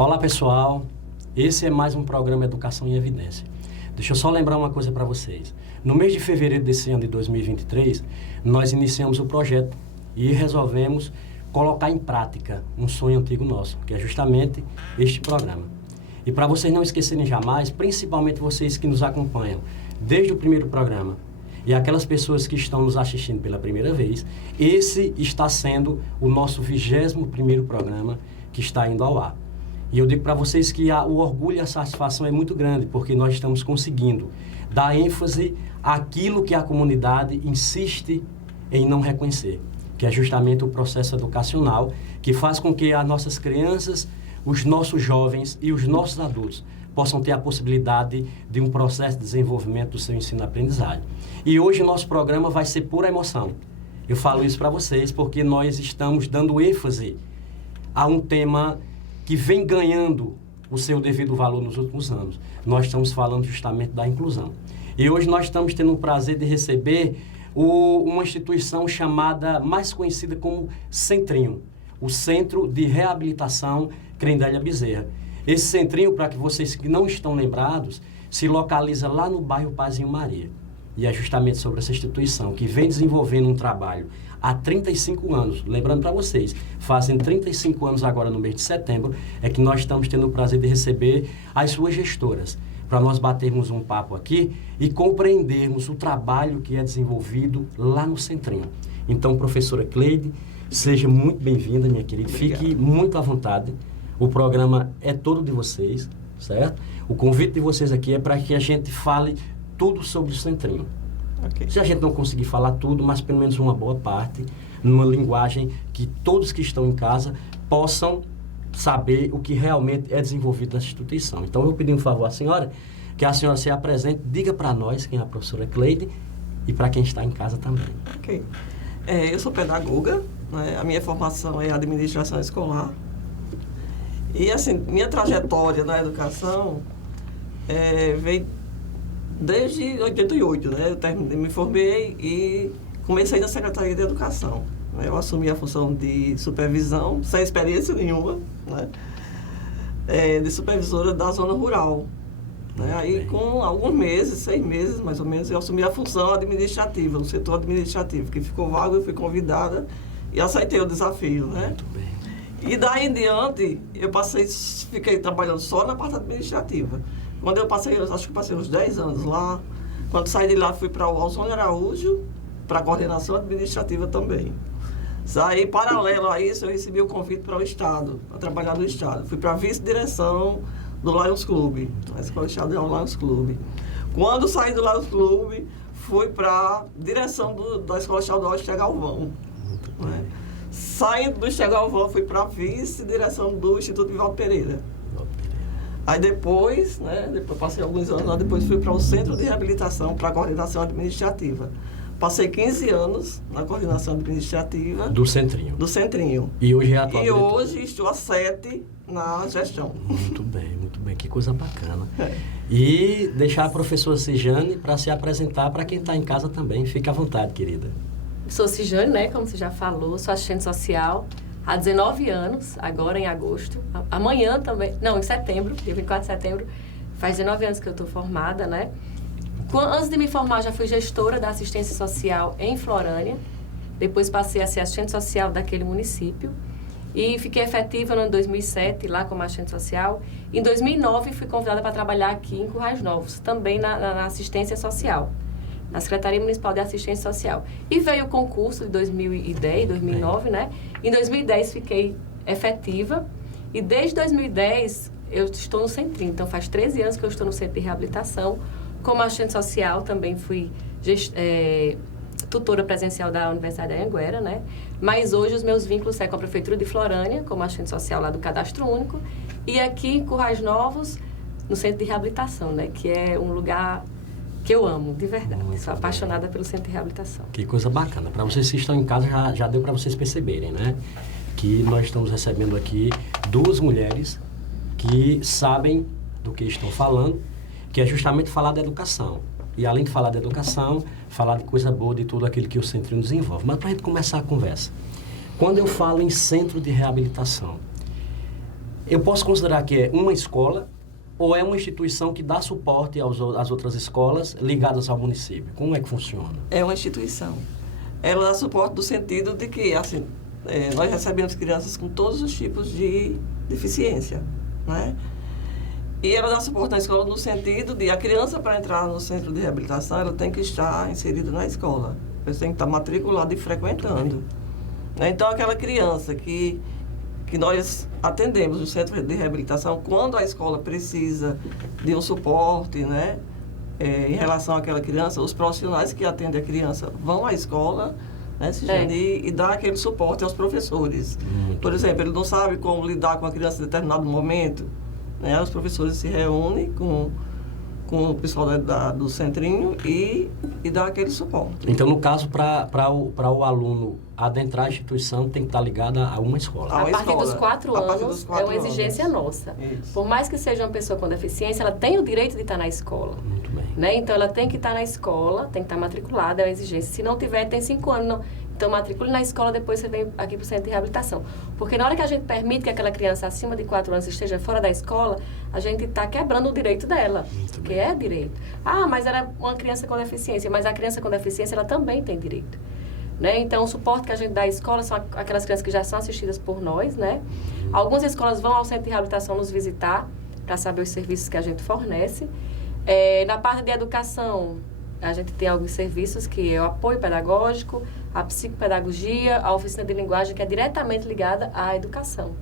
Olá pessoal, esse é mais um programa Educação em Evidência. Deixa eu só lembrar uma coisa para vocês. No mês de fevereiro desse ano de 2023, nós iniciamos o projeto e resolvemos colocar em prática um sonho antigo nosso, que é justamente este programa. E para vocês não esquecerem jamais, principalmente vocês que nos acompanham desde o primeiro programa e aquelas pessoas que estão nos assistindo pela primeira vez, esse está sendo o nosso 21º programa que está indo ao ar. E eu digo para vocês que o orgulho e a satisfação é muito grande, porque nós estamos conseguindo dar ênfase àquilo que a comunidade insiste em não reconhecer, que é justamente o processo educacional, que faz com que as nossas crianças, os nossos jovens e os nossos adultos possam ter a possibilidade de um processo de desenvolvimento do seu ensino-aprendizagem. E hoje o nosso programa vai ser pura emoção. Eu falo isso para vocês porque nós estamos dando ênfase a um tema que vem ganhando o seu devido valor nos últimos anos. Nós estamos falando justamente da inclusão. E hoje nós estamos tendo o prazer de receber uma instituição chamada, mais conhecida como Centrinho, o Centro de Reabilitação Crendélia Bezerra. Esse centrinho, para que vocês que não estão lembrados, se localiza lá no bairro Pazinho Maria. E é justamente sobre essa instituição que vem desenvolvendo um trabalho há 35 anos. Lembrando para vocês, fazem 35 anos agora no mês de setembro, é que nós estamos tendo o prazer de receber as suas gestoras, para nós batermos um papo aqui e compreendermos o trabalho que é desenvolvido lá no centrinho. Então, professora Cleide, seja muito bem-vinda, minha querida. Obrigado. Fique muito à vontade. O programa é todo de vocês, certo? O convite de vocês aqui é para que a gente fale tudo sobre o centrinho. Okay. Se a gente não conseguir falar tudo, mas pelo menos uma boa parte, numa linguagem que todos que estão em casa possam saber o que realmente é desenvolvido nessa instituição. Então, eu pedi um favor à senhora, que a senhora se apresente, diga para nós quem é a professora Cleide e para quem está em casa também. Ok. Eu sou pedagoga, né? A minha formação é administração escolar. E, assim, minha trajetória na educação veio desde 88, né? Eu me formei e comecei na Secretaria de Educação. Eu assumi a função de supervisão, sem experiência nenhuma, né? De supervisora da zona rural. Né? Aí, com alguns meses, 6 meses mais ou menos, eu assumi a função administrativa, no setor administrativo, que ficou vago, eu fui convidada e aceitei o desafio, né? Muito bem. E daí em diante, fiquei trabalhando só na parte administrativa. Quando eu passei, acho que passei uns 10 anos lá, quando saí de lá, fui para o Alzônio Araújo, para a coordenação administrativa também. Saí, paralelo a isso, eu recebi o convite para o Estado, para trabalhar no Estado. Fui para a vice-direção do Lions Club, a Escola Estadual Lions Club. Quando saí do Lions Club, fui para a direção da Escola Estadual Esther Galvão. Né? Saindo do Esther Galvão, fui para a vice-direção do Instituto Vivaldo Pereira. Aí depois, né, depois passei alguns anos lá, depois fui para o Centro de Reabilitação, para a coordenação administrativa. Passei 15 anos na coordenação administrativa. Do centrinho. Do Centrinho. E hoje é a atual E diretora. hoje estou há 7 na gestão. Muito bem, que coisa bacana. E deixar a professora Cijane para se apresentar para quem está em casa também. Fique à vontade, querida. Sou Cijane, né, como você já falou, sou assistente social há 19 anos, agora em agosto. Amanhã também, não, em setembro, dia 24 de setembro, faz 19 anos que eu estou formada, né? Antes de me formar, já fui gestora da assistência social em Florânia, depois passei a ser assistente social daquele município e fiquei efetiva no ano 2007, lá como assistente social. Em 2009, fui convidada para trabalhar aqui em Currais Novos, também na assistência social, na Secretaria Municipal de Assistência Social. E veio o concurso de 2010, 2009, né? Em 2010 fiquei efetiva e desde 2010 eu estou no Centrinho. Então faz 13 anos que eu estou no Centro de Reabilitação. Como assistente social também fui tutora presencial da Universidade da Anhanguera, né? Mas hoje os meus vínculos são com a Prefeitura de Florânia, como assistente social lá do Cadastro Único, e aqui em Currais Novos, no Centro de Reabilitação, né? Que é um lugar que eu amo, de verdade. Muito Sou bem. apaixonada pelo Centro de Reabilitação. Que coisa bacana. Para vocês que estão em casa, já deu para vocês perceberem, né? Que nós estamos recebendo aqui 2 mulheres que sabem do que estão falando, que é justamente falar da educação. E além de falar da educação, falar de coisa boa, de tudo aquilo que o Centrinho desenvolve. Mas para a gente começar a conversa, quando eu falo em centro de reabilitação, eu posso considerar que é uma escola ou é uma instituição que dá suporte às outras escolas ligadas ao município? Como é que funciona? É uma instituição. Ela dá suporte no sentido de que, assim, nós recebemos crianças com todos os tipos de deficiência, né? E ela dá suporte na escola no sentido de a criança, para entrar no centro de reabilitação, ela tem que estar inserida na escola. Ela tem que estar matriculada e frequentando. Né? Então, aquela criança que nós atendemos no centro de reabilitação, quando a escola precisa de um suporte, né? Em relação àquela criança, os profissionais que atendem a criança vão à escola, né, e dá aquele suporte aos professores. Por exemplo, ele não sabe como lidar com a criança em determinado momento, né? Os professores se reúnem com o pessoal do centrinho e dá aquele suporte. Então, no caso, para o aluno adentrar a instituição, tem que estar ligado a uma escola. A partir dos 4 anos, é uma exigência nossa. Isso. Por mais que seja uma pessoa com deficiência, ela tem o direito de estar na escola. Muito bem. Né? Então, ela tem que estar na escola, tem que estar matriculada, é uma exigência. Se não tiver, tem 5 anos. Não. Então, matricule na escola, depois você vem aqui para o centro de reabilitação. Porque na hora que a gente permite que aquela criança acima de 4 anos esteja fora da escola, a gente está quebrando o direito dela, que é direito. Ah, mas ela é uma criança com deficiência, mas a criança com deficiência, ela também tem direito. Né? Então, o suporte que a gente dá à escola são aquelas crianças que já são assistidas por nós, né? Algumas escolas vão ao centro de reabilitação nos visitar para saber os serviços que a gente fornece. Na parte de educação, a gente tem alguns serviços que é o apoio pedagógico, a psicopedagogia, a oficina de linguagem, que é diretamente ligada à educação.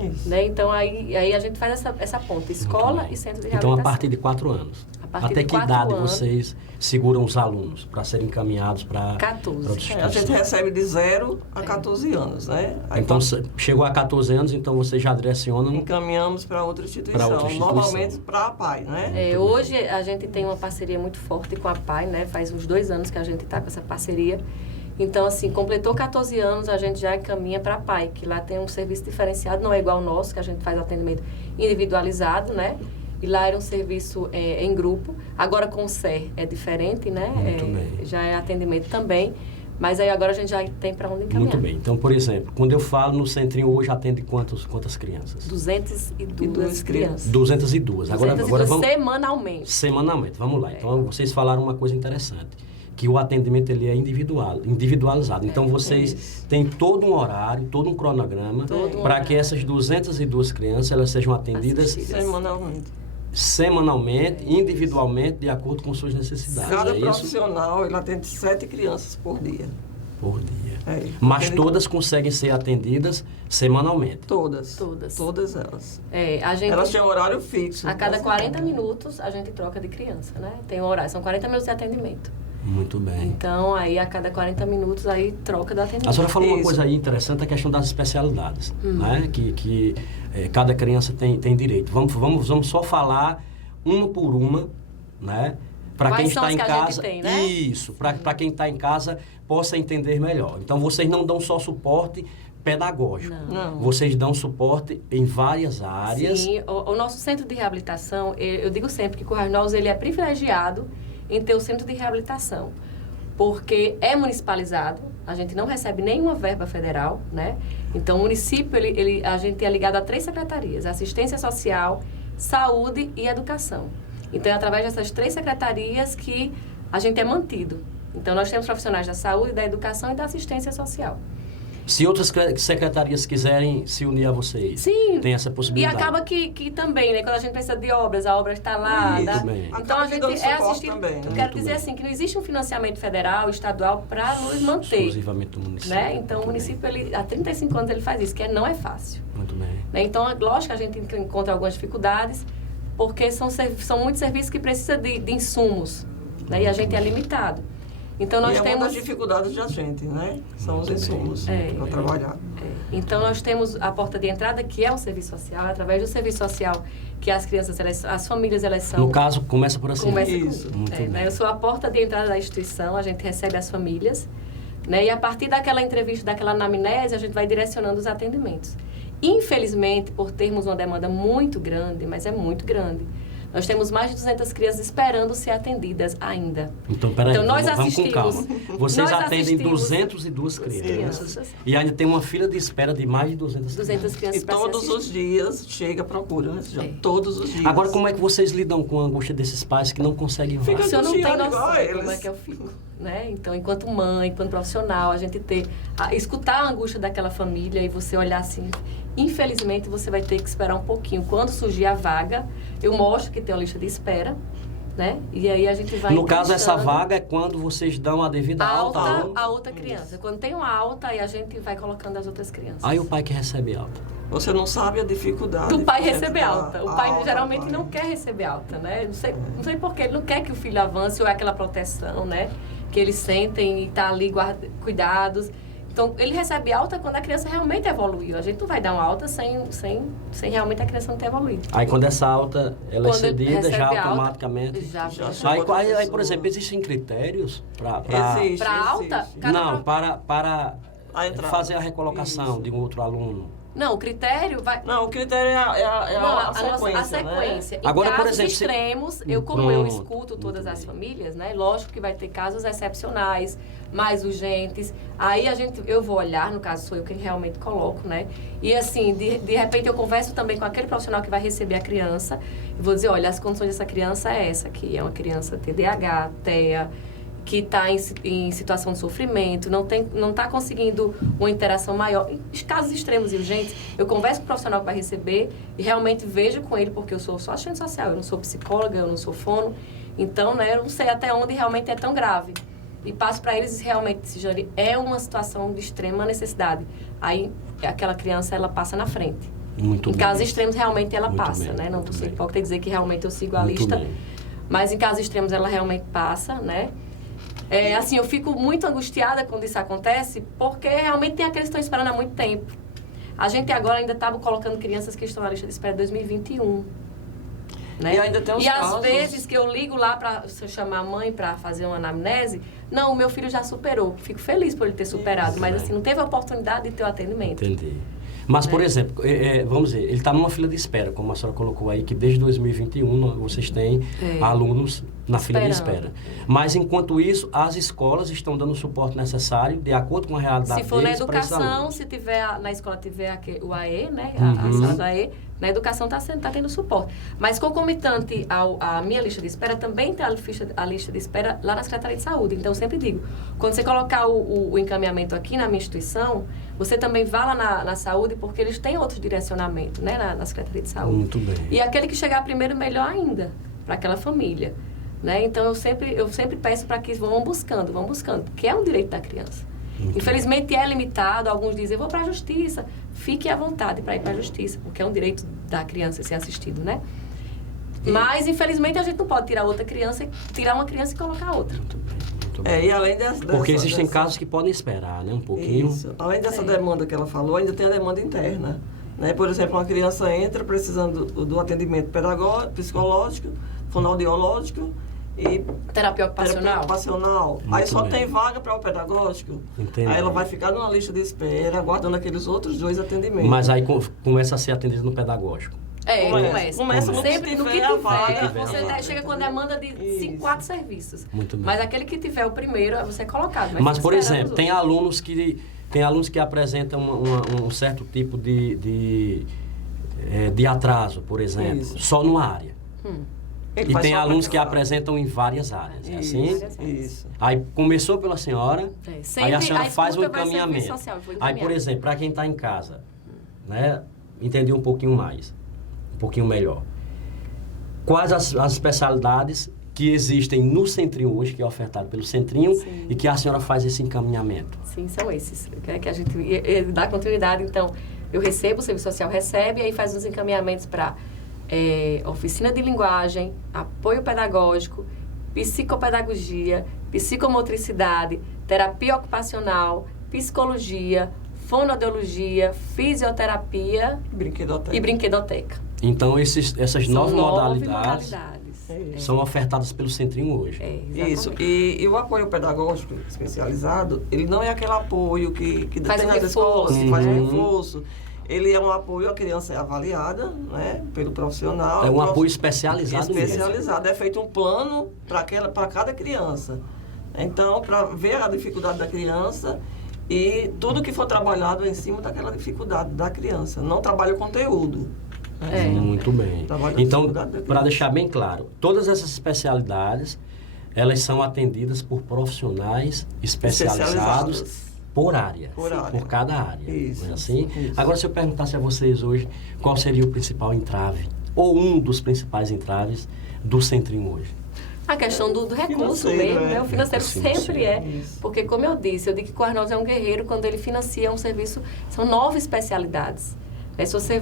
Isso. Né? Então, aí a gente faz essa ponta, escola e centro de reabilitação. Então, a partir de 4 anos. partir Até de que 4 idade anos. vocês seguram os alunos para serem encaminhados para 14. A gente recebe de 0 a 14 anos, né? Aí Então, chegou a 14 anos, então vocês já direcionam. encaminhamos para outra instituição, normalmente para a PAI, né? Hoje a gente tem uma parceria muito forte com a PAI, né? Faz uns 2 anos que a gente está com essa parceria. Então, assim, completou 14 anos, a gente já encaminha para a PAI, que lá tem um serviço diferenciado, não é igual ao nosso, que a gente faz atendimento individualizado, né? E lá era um serviço em grupo. Agora com o SER é diferente, né? Muito bem. Já é atendimento também. Mas aí agora a gente já tem para onde encaminhar. Muito bem. Então, por exemplo, quando eu falo no centrinho hoje, atende quantas crianças? 202 crianças. 202. Agora vamos... semanalmente. Semanalmente. Vamos lá. Então, vocês falaram uma coisa interessante, que o atendimento ele é individualizado. Então, vocês têm todo um horário, todo um cronograma para que essas 202 crianças elas sejam atendidas semanalmente, individualmente, de acordo com suas necessidades. Cada profissional ele atende 7 crianças por dia. Por dia. Mas todas conseguem ser atendidas semanalmente. Todas elas. Elas têm um horário fixo. A cada 40 minutos a gente troca de criança, né? Tem um horário, são 40 minutos de atendimento. Muito bem. Então, aí a cada 40 minutos, aí troca do atendimento. A senhora falou uma coisa aí interessante, a questão das especialidades, né? Que cada criança tem direito. Vamos só falar uma por uma, né? Para quem está em casa, tem, né? Isso, para quem está em casa possa entender melhor. Então, vocês não dão só suporte pedagógico. Não. Vocês dão suporte em várias áreas. Sim, o nosso centro de reabilitação, eu digo sempre que Currais Novos ele é privilegiado em ter o centro de reabilitação, porque é municipalizado, a gente não recebe nenhuma verba federal, né? Então, o município, a gente é ligado a 3 secretarias, assistência social, saúde e educação. Então, é através dessas 3 secretarias que a gente é mantido. Então, nós temos profissionais da saúde, da educação e da assistência social. Se outras secretarias quiserem se unir a vocês, Sim. tem essa possibilidade. E acaba que também, né? Quando a gente precisa de obras, a obra está lá. Muito bem. Então, a gente é assistido. Também, né? Eu quero dizer assim, que não existe um financiamento federal, estadual, para nos manter. Exclusivamente do município. Né? Então, Muito o município, há 35 anos, ele faz isso, que não é fácil. Muito bem. Né? Então, lógico que a gente encontra algumas dificuldades, porque são muitos serviços que precisam de insumos, né? E a gente é limitado. Então, nós temos... uma das dificuldades da gente, né? São os insumos para trabalhar. Então, nós temos a porta de entrada, que é o serviço social, através do serviço social, que as crianças, as famílias, elas são... No caso, começa por assim. Isso. Né? Eu sou a porta de entrada da instituição, a gente recebe as famílias, né? E a partir daquela entrevista, daquela anamnese, a gente vai direcionando os atendimentos. Infelizmente, por termos uma demanda muito grande, mas é muito grande, Nós temos mais de 200 crianças esperando ser atendidas ainda. Então, peraí, Então, nós vamos com calma. assistimos- Vocês nós atendem assistimos 202 crianças crianças. e ainda tem uma fila de espera de mais de 200 200 crianças E para ser todos os assistidas. dias chega procura, né? É. Todos os dias. Agora, como é que vocês lidam com a angústia desses pais que não conseguem Fica vaga? O senhor não tem angustiado noção igual de como é eles. que eu fico, né? Então, enquanto mãe, enquanto profissional, a gente escutar a angústia daquela família e você olhar assim, infelizmente você vai ter que esperar um pouquinho. Quando surgir a vaga, eu mostro que tem uma lista de espera, né? E aí a gente vai No caso, essa encaixando vaga é quando vocês dão a devida alta. a outra criança. Quando tem uma alta, aí a gente vai colocando as outras crianças. Aí o pai que recebe alta. Você não sabe a dificuldade. Do pai que a gente receber dá alta. O a pai alta geralmente do pai. não quer receber alta, né? Não sei porquê, ele não quer que o filho avance ou é aquela proteção, né? Que eles sentem e tá ali cuidados. Então, ele recebe alta quando a criança realmente evoluiu. A gente não vai dar uma alta sem realmente a criança não ter evoluído. Aí quando essa alta ela é Quando cedida, recebe já alta, automaticamente. Já. Aí, por exemplo, existem critérios para Existe, Pra alta? existe. Cada não, para A entrada. fazer a recolocação Isso. de um outro aluno. Não, o critério vai... Não, o critério é a sequência, a sequência. né? Em Agora, por casos exemplo, se- extremos, como eu Pronto, escuto todas muito as bem. famílias, né? Lógico que vai ter casos excepcionais, mais urgentes. Aí eu vou olhar, no caso sou eu quem realmente coloco, né? E assim, de repente eu converso também com aquele profissional que vai receber a criança e vou dizer, olha, as condições dessa criança é essa aqui, é uma criança TDAH, TEA, que está em situação de sofrimento, não está conseguindo uma interação maior. Em casos extremos e urgentes, eu converso com o profissional que vai receber e realmente vejo com ele, porque eu sou só assistente social, eu não sou psicóloga, eu não sou fono, então, né, eu não sei até onde realmente é tão grave. E passo para eles realmente, se é uma situação de extrema necessidade. Aí, aquela criança, ela passa na frente. Muito Em bem. casos extremos, realmente, ela Muito passa, bem, né? Não muito estou sendo bem. hipócrita dizer que realmente eu sigo a Muito lista. bem. Mas em casos extremos ela realmente passa, né? Assim, eu fico muito angustiada quando isso acontece, porque realmente tem aqueles que estão esperando há muito tempo. A gente agora ainda estava colocando crianças que estão na lista de espera 2021. Né? E ainda tem os E às casos- vezes que eu ligo lá para chamar a mãe para fazer uma anamnese, não, o meu filho já superou. Fico feliz por ele ter superado, mas assim, não teve a oportunidade de ter o atendimento. Entendi. Mas, por Né? exemplo, vamos dizer, ele está numa fila de espera, como a senhora colocou aí, que desde 2021 vocês têm alunos na fila de Esperando. espera. Mas, enquanto isso, as escolas estão dando o suporte necessário, de acordo com a realidade Se for na deles, para esses educação, alunos. se tiver na escola tiver o AE, né, a Uhum. sala do AE, na educação tá tendo suporte. Mas concomitante à minha lista de espera, também tem a lista de espera lá na Secretaria de Saúde. Então, eu sempre digo, quando você colocar o encaminhamento aqui na minha instituição, você também vá lá na saúde, porque eles têm outros direcionamentos, né, na Secretaria de Saúde. Muito bem. E aquele que chegar primeiro, melhor ainda, para aquela família. Né? Então, eu sempre peço para que vão buscando, porque é um direito da criança. Muito Infelizmente, é limitado. Alguns dizem, eu vou para a justiça. Fique à vontade para ir para a justiça, porque é um direito da criança ser assistido, né? Mas, infelizmente, a gente não pode tirar tirar uma criança e colocar outra. Muito bem, muito bem. E além dessa... Porque existem dessa- casos que podem esperar, né? Um pouquinho. Isso. Além dessa demanda que ela falou, ainda tem a demanda interna. Né? Por exemplo, uma criança entra precisando do atendimento pedagógico, psicológico, fonoaudiológico e Terapia terapia ocupacional. ocupacional. Muito Aí só bem. tem vaga para o pedagógico. Entendi. Aí ela vai ficar numa lista de espera, aguardando aqueles outros 2 atendimentos. Mas aí começa a ser atendido no pedagógico. Começa no que Sempre no que tiver a vaga. tiver, você chega com a demanda de Isso. 4 serviços. Muito bem. Mas aquele que tiver o primeiro, você é colocado. Mas, fica por esperando exemplo, os tem outros. alunos que apresentam um certo tipo de atraso, por exemplo, Isso. só numa área. Ele E faz tem só alunos que aprendizado. apresentam em várias áreas. É assim? Isso. Aí começou pela senhora, Sempre aí a senhora a faz o escuta vai ser encaminhamento. serviço social, eu vou Aí, por encaminhar. exemplo, para quem está em casa, né, entender um pouquinho mais, um pouquinho melhor. Quais as especialidades que existem no Centrinho hoje, que é ofertado pelo Centrinho, Sim. e que a senhora faz esse encaminhamento? Sim, são esses. Que a gente dá continuidade. Então, eu recebo, o serviço social recebe, e aí faz os encaminhamentos para oficina de linguagem, apoio pedagógico, psicopedagogia, psicomotricidade, terapia ocupacional, psicologia, fonoaudiologia, fisioterapia Brinquedoteca. e brinquedoteca. Então, essas São 9 9 modalidades Isso. são ofertadas pelo Centrinho hoje. Exatamente. Isso. E o apoio pedagógico especializado, ele não é aquele apoio que Faz tem um nas reforço. escolas, que faz um Uhum. reforço. Ele é um apoio, a criança é avaliada, né, pelo profissional. É um apoio especializado mesmo. Especializado. É feito um plano para cada criança. Então, para ver a dificuldade da criança e tudo que for trabalhado em cima daquela dificuldade da criança. Não trabalha o conteúdo. Muito bem. Então, para deixar bem claro, todas essas especialidades, elas são atendidas por profissionais especializados por área, por cada área. Isso, não é assim? isso. Agora, se eu perguntasse a vocês hoje, qual seria o principal entrave, ou um dos principais entraves do Centrinho hoje? A questão do recurso Financeiro, mesmo, né? O financeiro sempre é. Isso. Porque, como eu disse, eu digo que o Arnaldo é um guerreiro quando ele financia um serviço, são 9 especialidades. Se você,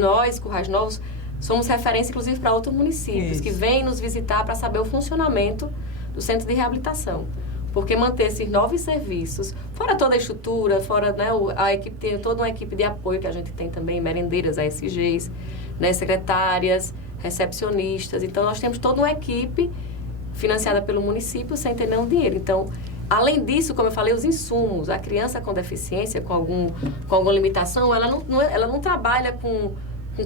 nós, Currais Novos, somos referência, inclusive, para outros municípios que vêm nos visitar para saber o funcionamento do centro de reabilitação. Porque manter esses 9 serviços, fora toda a estrutura, fora, né, a equipe, tem toda uma equipe de apoio que a gente tem também, merendeiras, ASGs, né, secretárias, recepcionistas. Então, nós temos toda uma equipe financiada pelo município sem ter nenhum dinheiro. Então, além disso, como eu falei, os insumos, a criança com deficiência, com alguma limitação, ela não trabalha com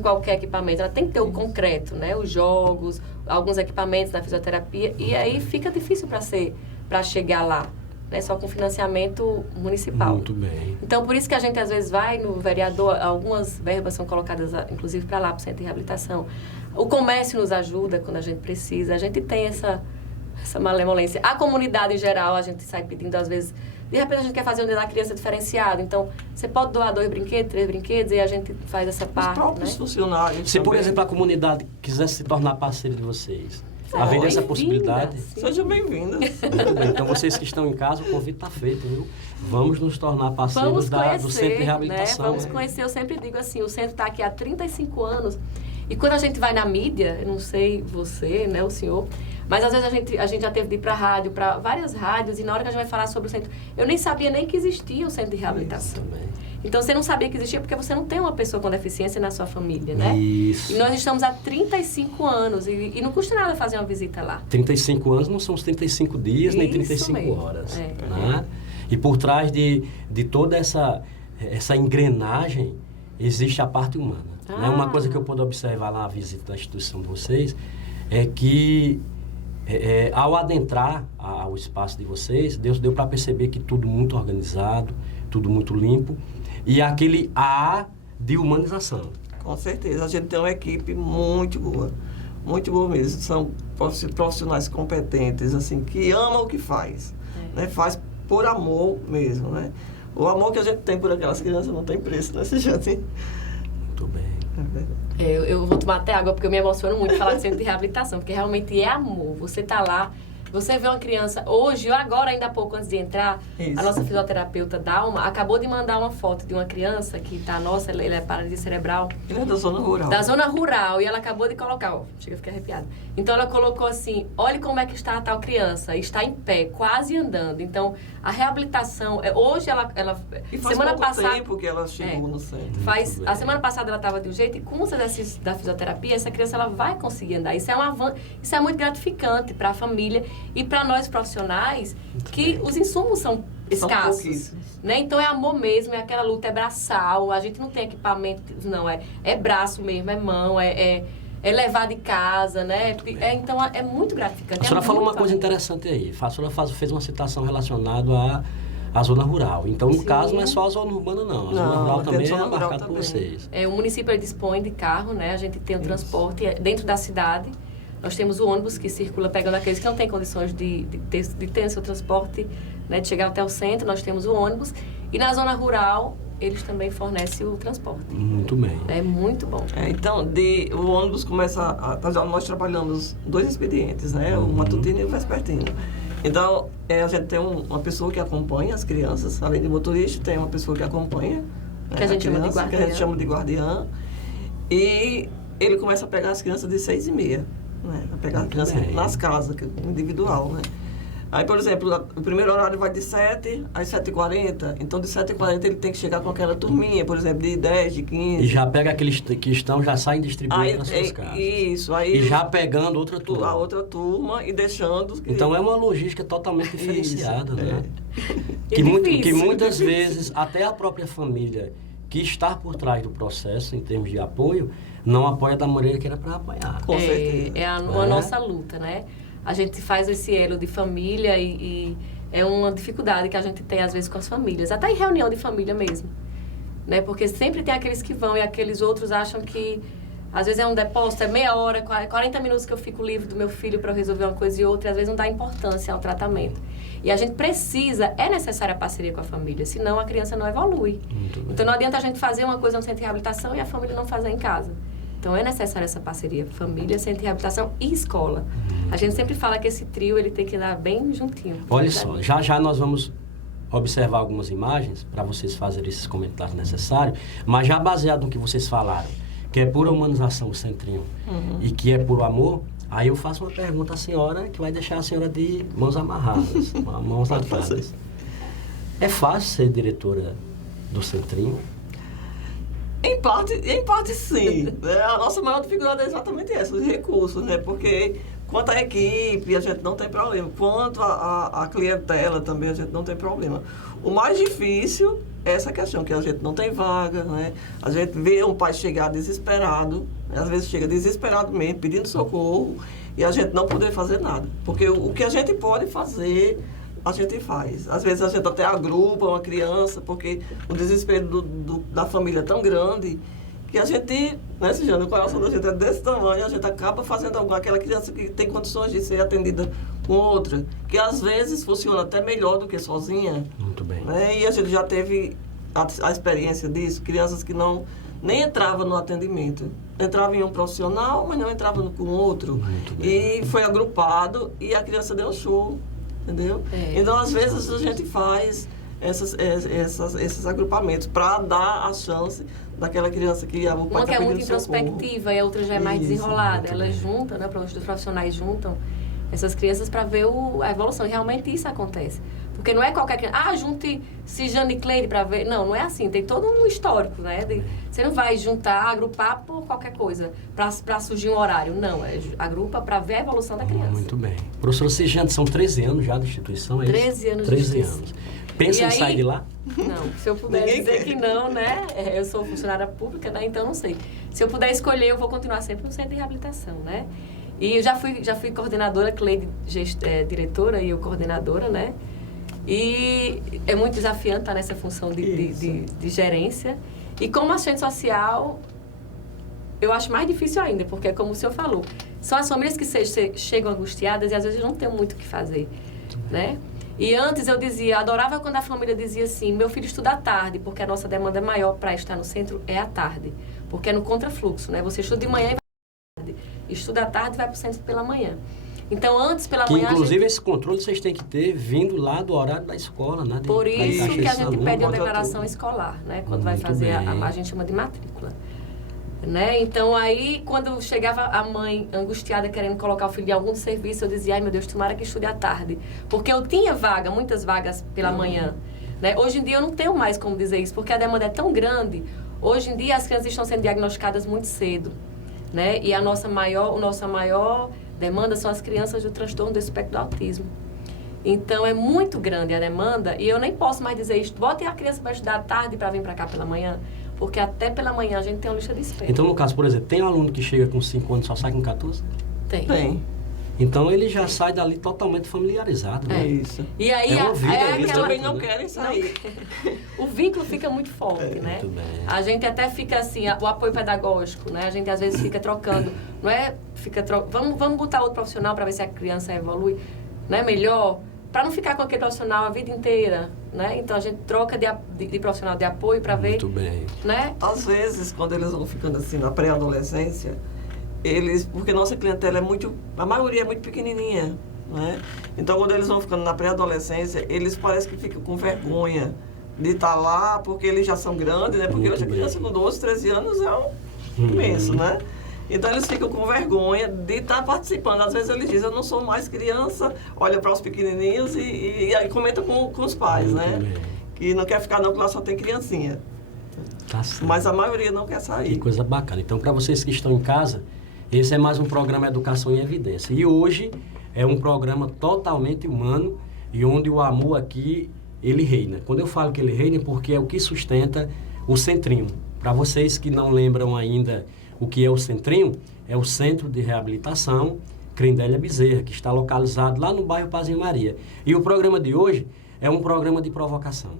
qualquer equipamento, ela tem que ter o concreto, né? Os jogos, alguns equipamentos da fisioterapia, e aí fica difícil para chegar lá, né? Só com financiamento municipal. Muito bem. Então, por isso que a gente às vezes vai no vereador, algumas verbas são colocadas, inclusive, para lá, para o centro de reabilitação. O comércio nos ajuda quando a gente precisa, a gente tem essa malemolência. A comunidade em geral, a gente sai pedindo, às vezes, de repente a gente quer fazer um dia da criança diferenciado, então você pode doar 2 brinquedos, 3 brinquedos, e a gente faz essa parte. Os próprios funcionários. Se, por também. exemplo, a comunidade quisesse se tornar parceira de vocês, haveria essa possibilidade? Sejam bem-vindas. Muito bem. Então, vocês que estão em casa, o convite está feito, viu? Vamos nos tornar parceiros do Centro de Reabilitação. Né? Vamos conhecer, eu sempre digo assim, o centro está aqui há 35 anos, e quando a gente vai na mídia, eu não sei você, né, o senhor, mas às vezes a gente já teve de ir para rádio, para várias rádios, e na hora que a gente vai falar sobre o centro, eu nem sabia nem que existia o centro de reabilitação. Então, você não sabia que existia porque você não tem uma pessoa com deficiência na sua família, né? Isso. E nós estamos há 35 anos e não custa nada fazer uma visita lá. 35 anos não são os 35 dias, nem Isso 35 mesmo. horas. É. Né? E por trás de toda essa engrenagem, existe a parte humana. Né? Uma coisa que eu pude observar lá na visita da instituição de vocês é que ao adentrar ao espaço de vocês, Deus deu para perceber que tudo muito organizado, tudo muito limpo, e aquele ar de humanização. Com certeza. A gente tem uma equipe muito boa mesmo. São profissionais competentes, assim, que amam o que faz. Né? Faz por amor mesmo, né? O amor que a gente tem por aquelas crianças não tem preço, né? Muito bem. É verdade. Eu vou tomar até água porque eu me emociono muito falar de centro de reabilitação, porque realmente é amor. Você tá lá, você vê uma criança, hoje, ou agora, ainda há pouco antes de entrar, Isso. a nossa fisioterapeuta Dalma acabou de mandar uma foto de uma criança que tá, nossa, ele é paralisia cerebral. Ele é da zona rural. Da zona rural, e ela acabou de colocar, ó, chega a ficar arrepiada. Então ela colocou assim, olhe como é que está a tal criança, está em pé, quase andando. Então, a reabilitação, hoje ela E faz semana pouco passada, tempo que ela chegou no centro. a semana passada ela estava de um jeito, e com os exercícios da fisioterapia, essa criança ela vai conseguir andar. Isso é muito gratificante para a família e para nós profissionais, que os insumos são escassos. Né? Então é amor mesmo, é aquela luta, é braçal, a gente não tem equipamento, não, é braço mesmo, é mão, é levar de casa, né? Então é muito gratificante. A senhora falou uma coisa interessante aí. A senhora fez uma citação relacionada à zona rural. Então, no caso, não é só a zona urbana, não. A zona rural também é abarcada por vocês. O município dispõe de carro, né? A gente tem o transporte dentro da cidade. Nós temos o ônibus que circula pegando aqueles que não têm condições de ter seu transporte, né? De chegar até o centro. Nós temos o ônibus. E na zona rural, eles também fornecem o transporte. Muito bem. É muito bom. Então, o ônibus começa nós trabalhamos 2 expedientes, né? O matutino e o vespertino. Então, a gente tem uma pessoa que acompanha as crianças, além de motorista, tem uma pessoa que acompanha que a gente chama de guardiã. Que a gente chama de guardiã. E ele começa a pegar as crianças de 6h30, né? A pegar as crianças nas casas, individual, né? Aí, por exemplo, o primeiro horário vai de 7 às 7h40. Então, de 7h40 ele tem que chegar com aquela turminha, por exemplo, de 10, de 15. E já pega aqueles que estão, já saem distribuindo nas suas casas. Isso. Aí e já pegando outra turma. A outra turma e deixando... Então, é uma logística totalmente diferenciada, né? Que Que muitas vezes, até a própria família que está por trás do processo, em termos de apoio, não apoia da maneira que era para apoiar. Com certeza. É a nossa luta, né? A gente faz esse elo de família e é uma dificuldade que a gente tem, às vezes, com as famílias. Até em reunião de família mesmo. Né? Porque sempre tem aqueles que vão e aqueles outros acham que, às vezes, é um depósito, é meia hora, 40 minutos que eu fico livre do meu filho para eu resolver uma coisa e outra, e às vezes não dá importância ao tratamento. E a gente precisa, é necessária a parceria com a família, senão a criança não evolui. Então não adianta a gente fazer uma coisa no centro de reabilitação e a família não fazer em casa. Então é necessária essa parceria, família, centro de reabilitação e escola. A gente sempre fala que esse trio ele tem que dar bem juntinho. Olha só, já nós vamos observar algumas imagens para vocês fazerem esses comentários necessários, mas já baseado no que vocês falaram, que é pura humanização o centrinho e que é puro amor, aí eu faço uma pergunta à senhora que vai deixar a senhora de mãos amarradas, mãos atadas. É fácil ser diretora do centrinho? Em parte sim. Né? A nossa maior dificuldade é exatamente essa, os recursos, né? Porque quanto à equipe, a gente não tem problema. Quanto à clientela também, a gente não tem problema. O mais difícil é essa questão, que a gente não tem vaga, né? A gente vê um pai chegar desesperado, né? Às vezes chega desesperado mesmo, pedindo socorro, e a gente não poder fazer nada. Porque o que a gente pode fazer, a gente faz. Às vezes a gente até agrupa uma criança, porque o desespero da família é tão grande que a gente, né, Cijane, o coração da gente é desse tamanho, a gente acaba fazendo aquela criança que tem condições de ser atendida com outra, que às vezes funciona até melhor do que sozinha. Muito bem. Né? E a gente já teve a experiência disso, crianças que nem entravam no atendimento. Entrava em um profissional, mas não entrava com outro. E foi agrupado e a criança deu show. Entendeu? Então, às vezes, a gente faz esses agrupamentos para dar a chance daquela criança que o pai uma que tá é muito pedindo socorro. introspectiva e a outra já é mais desenrolada. Elas bem. juntam, né? Os profissionais juntam essas crianças para ver a evolução. E realmente isso acontece. Porque não é qualquer criança, junte Cijane e Cleide para ver. Não é assim. Tem todo um histórico, né? Você não vai juntar, agrupar por qualquer coisa para surgir um horário. Não, agrupa para ver a evolução da criança. Muito bem. Professora Cijane, são 13 anos já de instituição, é 13 isso? anos 13 de anos. Pensa em sair de lá? Não, se eu puder Ninguém dizer quer. que não, né? Eu sou funcionária pública, né? Então não sei. Se eu puder escolher, eu vou continuar sempre no centro de reabilitação, né? E eu já fui coordenadora, Cleide diretora e eu coordenadora, né? E é muito desafiante estar nessa função de gerência. E como assistente social, eu acho mais difícil ainda, porque como o senhor falou, são as famílias que chegam angustiadas e às vezes não tem muito o que fazer, né? E antes eu adorava quando a família dizia assim, meu filho estuda à tarde, porque a nossa demanda maior para estar no centro é à tarde, porque é no contrafluxo, né? Você estuda de manhã e vai à tarde, estuda à tarde e vai para o centro pela manhã. Então, antes pela manhã... Inclusive, esse controle vocês têm que ter vindo lá do horário da escola, né? Por isso que a gente pede uma contra declaração tudo. escolar, né? Quando vai fazer a gente chama de matrícula. Né? Então, aí, quando chegava a mãe angustiada querendo colocar o filho em algum serviço, eu dizia, ai meu Deus, tomara que estude à tarde. Porque eu tinha muitas vagas pela manhã. Né? Hoje em dia eu não tenho mais como dizer isso, porque a demanda é tão grande. Hoje em dia as crianças estão sendo diagnosticadas muito cedo. Né? E a nossa maior demanda são as crianças do transtorno do espectro do autismo. Então, é muito grande a demanda e eu nem posso mais dizer isso. Botem a criança para estudar à tarde para vir para cá pela manhã. Porque até pela manhã a gente tem uma lista de espera. Então, no caso, por exemplo, tem um aluno que chega com 5 anos e só sai com 14? Tem. Então, ele já sai dali totalmente familiarizado, né? É isso. E aí, É uma vida, Eles aquela- também não querem sair. o vínculo fica muito forte, né? Muito bem. A gente até fica assim, o apoio pedagógico, né? A gente às vezes fica trocando, não é? Vamos botar outro profissional para ver se a criança evolui, né? Melhor, para não ficar com aquele profissional a vida inteira, né? Então a gente troca de profissional de apoio para ver, Muito bem. né? Às vezes, quando eles vão ficando assim na pré-adolescência, porque nossa clientela a maioria é muito pequenininha, né? Então, quando eles vão ficando na pré-adolescência, eles parecem que ficam com vergonha de estar lá, porque eles já são grandes, né? Porque Muito hoje a bem. criança com 12, 13 anos é imenso, né? Então, eles ficam com vergonha de estar participando. Às vezes, eles dizem, eu não sou mais criança, olha para os pequenininhos e aí comenta com os pais, Muito né? bem. Que não quer ficar não, porque lá só tem criancinha. Tá certo. Mas a maioria não quer Que sair. coisa bacana. Então, para vocês que estão em casa, esse é mais um programa Educação em Evidência. E hoje é um programa totalmente humano e onde o amor aqui, ele reina. Quando eu falo que ele reina, é porque é o que sustenta o Centrinho. Para vocês que não lembram ainda o que é o Centrinho, é o Centro de Reabilitação Crendélia Bezerra, que está localizado lá no bairro Paz e Maria. E o programa de hoje é um programa de provocação,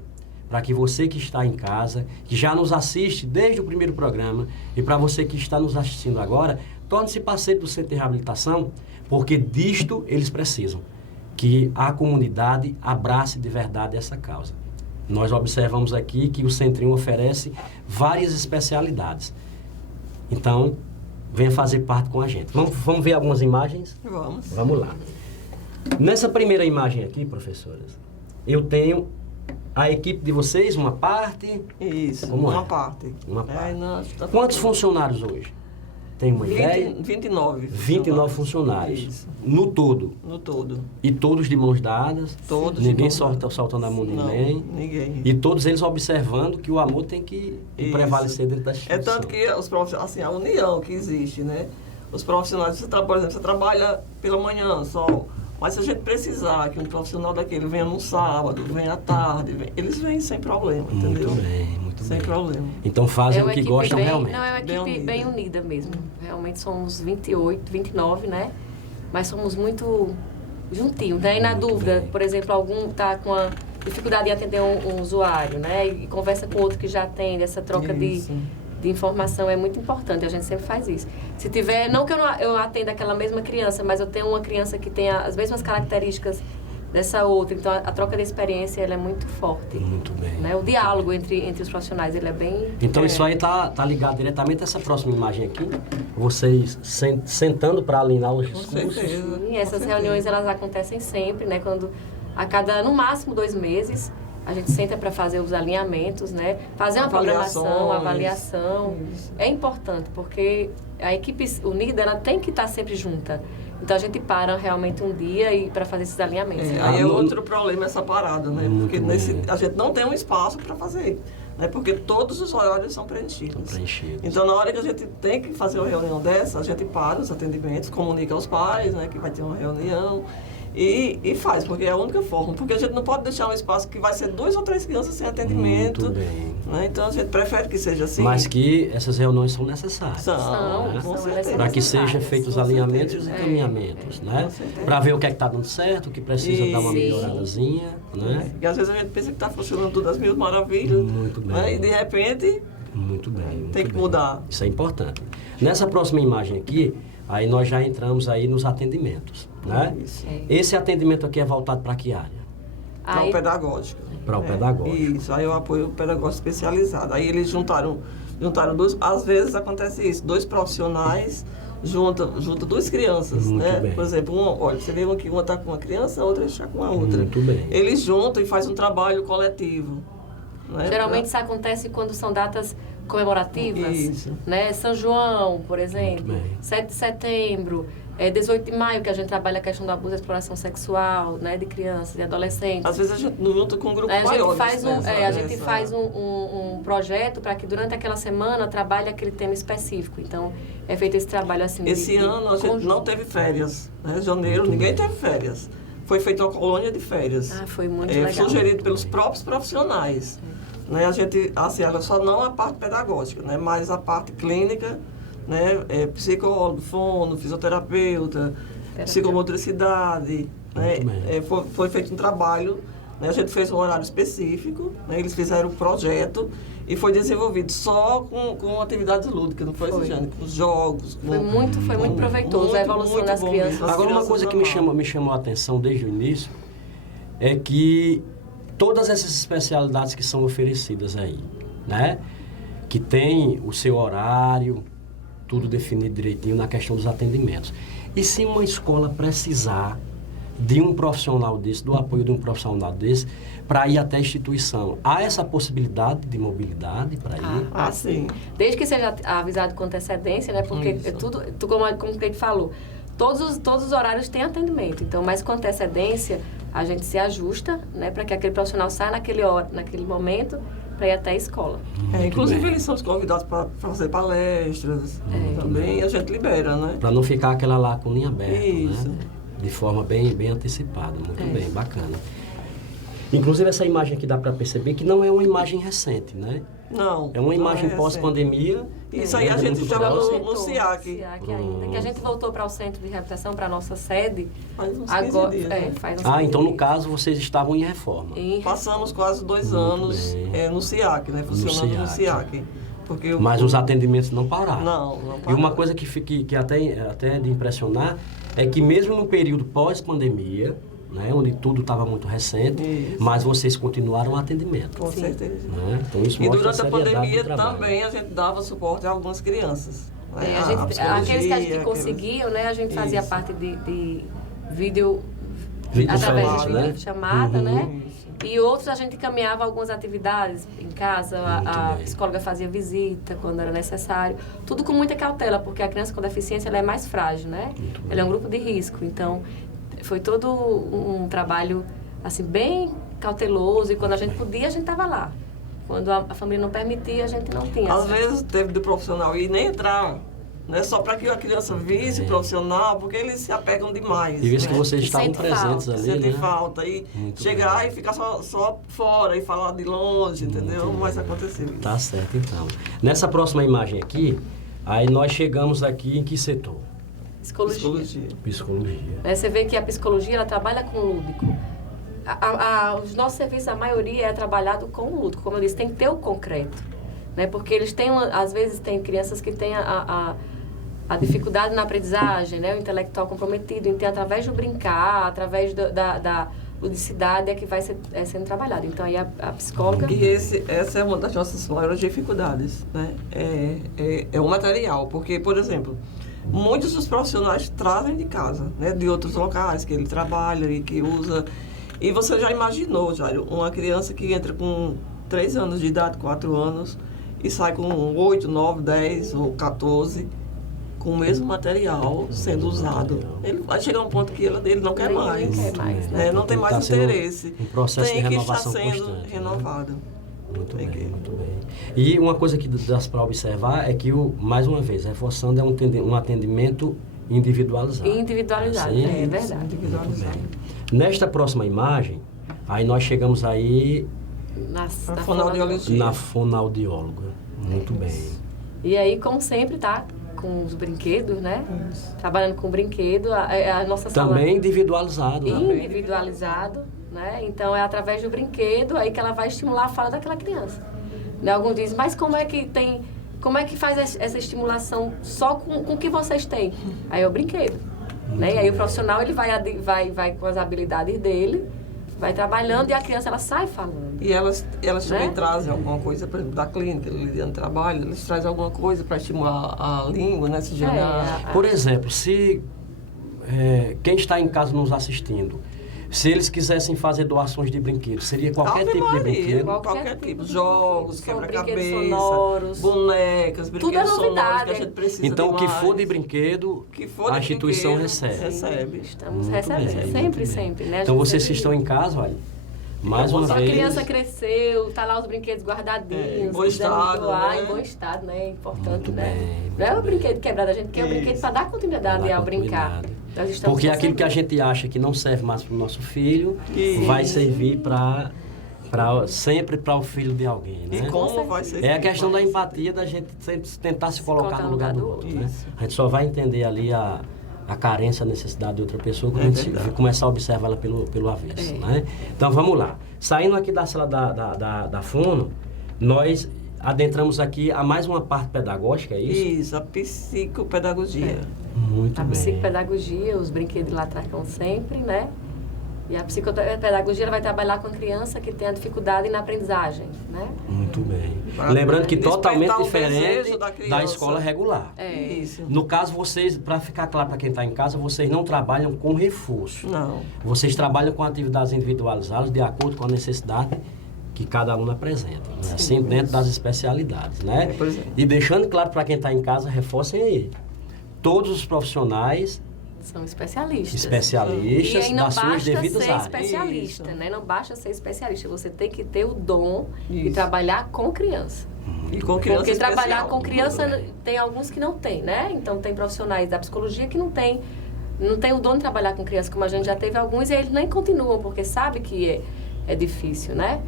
para que você que está em casa, que já nos assiste desde o primeiro programa, e para você que está nos assistindo agora, torne-se parceiro do Centro de Reabilitação, porque disto eles precisam, que a comunidade abrace de verdade essa causa. Nós observamos aqui que o Centrinho oferece várias especialidades. Então, venha fazer parte com a gente. Vamos ver algumas imagens? Vamos. Vamos lá. Nessa primeira imagem aqui, professoras, eu tenho a equipe de vocês, uma parte. Isso, Como uma é? parte. Uma parte. Aí nós tá Quantos fazendo funcionários hoje? Tem uma ideia? 29. 29 funcionários. Isso, No todo. no todo. E todos de mãos dadas. Todos de Ninguém mãos dadas. soltando a mão de Não, ninguém. ninguém. E todos eles observando que o amor tem que Isso. prevalecer dentro da É instituição. tanto que os profissionais, assim, a união que existe, né? Os profissionais, por exemplo, você trabalha pela manhã só, mas se a gente precisar que um profissional daquele venha no sábado, venha à tarde, eles vêm sem problema, entendeu? Muito bem, muito Sem bem. problema. Então fazem É o uma que equipe gostam bem, realmente. Não, é uma equipe bem unida mesmo. Realmente somos 28, 29, né? Mas somos muito juntinhos, né? E na Muito dúvida, bem. por exemplo, algum está com a dificuldade em atender um usuário, né? E conversa com outro que já atende, essa troca Isso. de informação é muito importante, a gente sempre faz isso. Se tiver, não que eu atenda aquela mesma criança, mas eu tenho uma criança que tem as mesmas características dessa outra, então a troca de experiência ela é muito forte. Muito bem. Né? O diálogo entre os profissionais, ele é bem... Então isso aí tá ligado diretamente a essa próxima imagem aqui. Vocês sentando para alinhar os Com discursos. certeza. Sim, essas com reuniões certeza. elas acontecem sempre, né? Quando a cada, no máximo, 2 meses, a gente senta para fazer os alinhamentos, né? Fazer uma programação, avaliação. Isso. É importante, porque a equipe unida, ela tem que estar sempre junta. Então, a gente para realmente um dia e para fazer esses alinhamentos. Aí é outro problema essa parada, né? Muito Porque bem. a gente não tem um espaço para fazer, né? Porque todos os horários são preenchidos. Estão preenchidos. Então, na hora que a gente tem que fazer uma reunião dessa, a gente para os atendimentos, comunica aos pais, né, que vai ter uma reunião e faz, porque é a única forma. Porque a gente não pode deixar um espaço que vai ser 2 ou 3 crianças sem atendimento. Muito bem. Né? Então, a gente prefere que seja assim. Mas que essas reuniões são necessárias. São, né? com são certeza. Para que sejam necessárias, feitos os com alinhamentos e os certeza. encaminhamentos, né? Com certeza. Para ver o que é que está dando certo, o que precisa dar uma Sim. melhoradazinha, né? E às vezes a gente pensa que está funcionando tudo às mil maravilhas. Muito bem. Né? E de repente Muito bem. Muito tem que bem. mudar. Isso é importante. Nessa próxima imagem aqui, aí nós já entramos aí nos atendimentos, né? Isso. É. Esse atendimento aqui é voltado para que área? Para Aí, o pedagógico. Para o pedagógico. Isso, aí eu apoio o pedagógico especializado. Aí eles juntaram 2, às vezes acontece isso, 2 profissionais junta 2 crianças, Muito né? bem. Por exemplo, olha, você vê que uma está com uma criança, a outra está com a outra. Muito bem. Eles juntam e fazem um trabalho coletivo. Né? geralmente isso acontece quando são datas comemorativas, Isso. né? São João, por exemplo, Muito bem. 7 de setembro, 18 de maio, que a gente trabalha a questão do abuso e exploração sexual, né? De crianças, de adolescentes. Às vezes a gente não junta com um grupo A maior. gente faz nessa- um projeto para que durante aquela semana trabalhe aquele tema específico. Então, é feito esse trabalho assim. Esse ano a gente conjunto. não teve férias. Né? Janeiro, Muito ninguém bem. teve férias. Foi feita uma colônia de férias. Ah, foi muito legal. Sugerido pelos próprios profissionais. Né? A gente, assim, só não a parte pedagógica, né? Mas a parte clínica, né? Psicólogo, fono, fisioterapeuta, psicomotricidade. Né? Muito bem. Foi feito um trabalho, né? A gente fez um horário específico, né? Eles fizeram um projeto e foi desenvolvido só com atividades lúdicas, não foi, Foi. Jane? Com jogos. Foi muito proveitoso a evolução muito das bom crianças. mesmo. As Agora, uma crianças coisa que me amaram. chamou a atenção desde o início é que todas essas especialidades que são oferecidas aí, né? Que tem o seu horário, tudo definido direitinho na questão dos atendimentos. E se uma escola precisar de um profissional desse, do apoio de um profissional desse, para ir até a instituição, há essa possibilidade de mobilidade para ir? Ah, sim. Desde que seja avisado com antecedência, né? Porque Isso. é tudo, como o Cleide falou, todos os horários têm atendimento. Então, mas com antecedência, a gente se ajusta, né? Para que aquele profissional saia naquele momento para ir até a escola. Inclusive, bem. eles são convidados para fazer palestras também, a gente libera, né? Para não ficar aquela lacuninha aberta, Isso. né? De forma bem antecipada. Muito bem, bacana. Inclusive, essa imagem aqui dá para perceber que não é uma imagem recente, né? Não. É uma imagem não é pós-pandemia. Isso aí a gente muito estava próximo. no SIAC. ainda. Que a gente voltou para o centro de reabilitação, para a nossa sede. Faz uns 15 Agora, dias, né? faz uns Ah, 15 então no dias. caso vocês estavam em reforma. Passamos quase 2 Muito anos bem. no SIAC, né? Funcionando no SIAC. Porque Mas os atendimentos não pararam. Não E pararam. uma coisa que até é de impressionar é que mesmo no período pós-pandemia, né, onde tudo estava muito recente, Isso. mas vocês continuaram o atendimento. Com Sim. certeza. Né? Então isso E mostra durante a seriedade do pandemia trabalho. também a gente dava suporte a algumas crianças. Né? Aqueles que a gente psicologia, conseguiam, né? A gente fazia Isso. parte de vídeo Videochamada, através de né? videochamada, Uhum. né? E outros a gente encaminhava algumas atividades em casa, Muito a bem. psicóloga fazia visita quando era necessário. Tudo com muita cautela, porque a criança com deficiência ela é mais frágil, né? Muito bem. Ela é um grupo de risco. Então, foi todo um trabalho, assim, bem cauteloso. E quando a gente podia, a gente estava lá. Quando a família não permitia, a gente não tinha. Às vezes teve do profissional ir nem entrar, né? Só para que a criança visse o profissional, porque eles se apegam demais. E vez que né? vocês E estavam sente presentes falta, ali, Sente né? falta. E Muito chegar bem. e ficar só fora e falar de longe, entendeu? Mas aconteceu isso. Tá certo, então. Nessa próxima imagem aqui, aí nós chegamos aqui em que setor? Psicologia. Psicologia. Né? Você vê que a psicologia ela trabalha com o lúdico. Os nossos serviços, a maioria é trabalhado com o lúdico. Como eu disse, tem que ter o concreto. Né? Porque eles têm, às vezes, tem crianças que têm a dificuldade na aprendizagem, né? O intelectual comprometido. Então, através do brincar, através da ludicidade é que vai sendo trabalhado. Então, aí a psicóloga... E essa é uma das nossas maiores dificuldades, né? É o material, porque, por exemplo, muitos dos profissionais trazem de casa, né? De outros locais que ele trabalha e que usa. E você já imaginou, Jairo, uma criança que entra com 3 anos de idade, 4 anos, e sai com 8, 9, 10 ou 14, com o mesmo material sendo usado. Ele vai chegar a um ponto que ele não quer mais. Não quer mais, né? Né? Não tem mais Tá sendo interesse. um processo tem de que estar renovação sendo constante, né? renovado. Muito Tem bem, que- muito bem. E uma coisa que dá para observar é que, mais uma vez, reforçando, é um atendimento individualizado. Individualizado, Assim? é verdade. Muito Individualizado. bem. Nesta próxima imagem, aí nós chegamos aí Na fonoaudiologia. na fonoaudióloga. Muito bem. E aí, como sempre, tá com os brinquedos, né? Trabalhando com brinquedo. A nossa sala Também individualizado, né? individualizado, né? Então, é através do brinquedo aí que ela vai estimular a fala daquela criança. Né? Alguns dizem, mas como é que faz essa estimulação só com o que vocês têm? Aí é o brinquedo. Né? E aí o profissional ele vai com as habilidades dele, vai trabalhando e a criança ela sai falando. E elas também Né? trazem alguma coisa, por exemplo, da clínica, Liliana trabalha, eles trazem alguma coisa para estimular a língua, né? Se gerar. Por exemplo, se quem está em casa nos assistindo, se eles quisessem fazer doações de brinquedos, seria qualquer Ave tipo de Maria, brinquedo? Qualquer tipo. Jogos, São quebra-cabeça, brinquedos sonoros. bonecas, Tudo é brinquedos sonoros novidade, que a gente precisa Então, o que demais. for de brinquedo, Que for de a instituição brinquedo, recebe. recebe. Estamos Muito recebendo, bem, muito sempre, bem. sempre, né? A Então, gente vocês que sempre- estão em casa, olha, mais uma A vez... criança cresceu, tá lá os brinquedos guardadinhos, Em bom quiserem estado, doar, né? em bom estado, né? É importante, Muito né? bem, muito Não é o bem. brinquedo quebrado, a gente quer o brinquedo para dar continuidade Dar ao brincar. continuidade. Nós estamos Porque aquilo que a recebendo. gente acha que não serve mais para o nosso filho, Isso. vai servir sempre para o filho de alguém, né? E como vai ser? É a questão da vai ser? empatia, da gente sempre tentar se colocar no lugar do outro, né? Isso. A gente só vai entender ali a carência, a necessidade de outra pessoa quando É a gente verdade. começar a observar ela pelo avesso, É. né? Então, vamos lá. Saindo aqui da sala da Fono, nós adentramos aqui a mais uma parte pedagógica, é isso? Isso, a psicopedagogia. Muito A bem. psicopedagogia, os brinquedos lá atrás estão sempre, né? E a psicopedagogia ela vai trabalhar com a criança que tem a dificuldade na aprendizagem, né? Muito bem. Pra Lembrando que despertar totalmente o diferente desejo da da criança. escola regular. É. Isso. No caso, vocês, para ficar claro para quem está em casa, vocês não trabalham com reforço. Não. Vocês trabalham com atividades individualizadas de acordo com a necessidade que cada aluno apresenta. Né? Assim, dentro das especialidades, né? É, por exemplo. E deixando claro para quem está em casa, reforcem aí. Todos os profissionais São especialistas. especialistas E aí não das suas basta devidas ser áreas. especialista, Isso. né? Não basta ser especialista, você tem que ter o dom de Isso. trabalhar com criança. E com criança Porque trabalhar especial. com criança Muito bem. tem alguns que não tem, né? Então tem profissionais da psicologia que não tem o dom de trabalhar com criança, como a gente já teve alguns, e eles nem continuam, porque sabe que é difícil, né?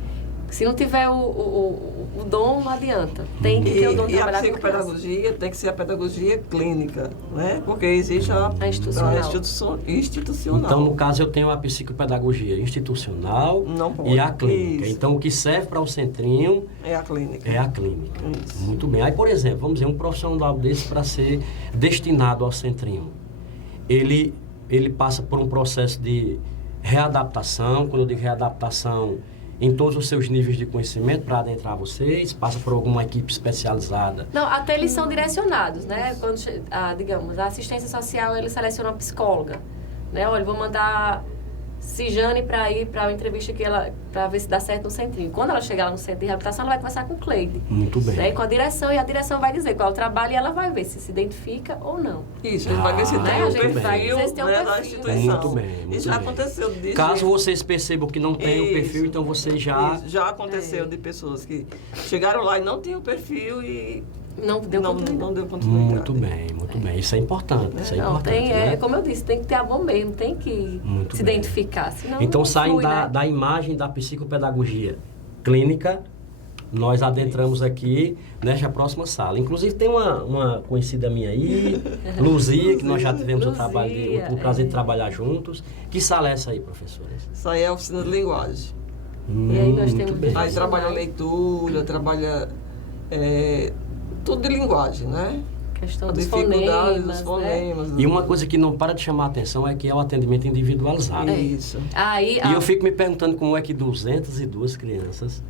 Se não tiver o dom, não adianta. Tem que ter o dom de E a trabalhar com criança. psicopedagogia tem que ser a pedagogia clínica, né? Porque existe a institucional. Então, no caso, eu tenho a psicopedagogia institucional Não pode. e a clínica. Isso. Então, o que serve para o centrinho É a clínica. é a clínica. Isso. Muito bem. Aí, por exemplo, vamos dizer, um profissional desse para ser destinado ao centrinho, ele passa por um processo de readaptação. Quando eu digo readaptação, em todos os seus níveis de conhecimento para adentrar vocês, passa por alguma equipe especializada. Não, até eles são direcionados, né? Quando, digamos, a assistência social, ele seleciona uma psicóloga, né? Olha, vou mandar Cijane para ir para uma entrevista para ver se dá certo no centrinho. Quando ela chegar lá no centro de reabilitação, ela vai conversar com o Cleide. Muito bem. Né? Com a direção, e a direção vai dizer qual é o trabalho e ela vai ver se identifica ou não. Isso, a gente vai ver se Ah, tem a o gente vai perfil, dizer se tem um né, da perfil. instituição. Muito bem, muito Isso já bem. aconteceu de Caso gente- vocês percebam que não tem o perfil, Isso. então vocês já... Isso, já aconteceu de pessoas que chegaram lá e não tinham perfil e Não deu continuidade. não deu continuidade. Muito bem, muito bem. Isso é importante, isso é Não, importante, tem, né? como eu disse, tem que ter amor mesmo, tem que Muito se bem. identificar. Senão Então, não saem flui, da, né? da imagem da psicopedagogia clínica, nós adentramos aqui nesta próxima sala. Inclusive, tem uma conhecida minha aí, Luzia, que nós já tivemos Luzia, o prazer de trabalhar juntos. Que sala é essa aí, professora? Isso aí é a oficina de linguagem. E aí nós muito temos- bem. Aí trabalha leitura, trabalha tudo de linguagem, né? Questão A dos dificuldade dos fonemas, né? fonemas. E uma coisa que não para de chamar a atenção é que é o atendimento individualizado. Isso. Aí, E eu fico me perguntando como é que 202 crianças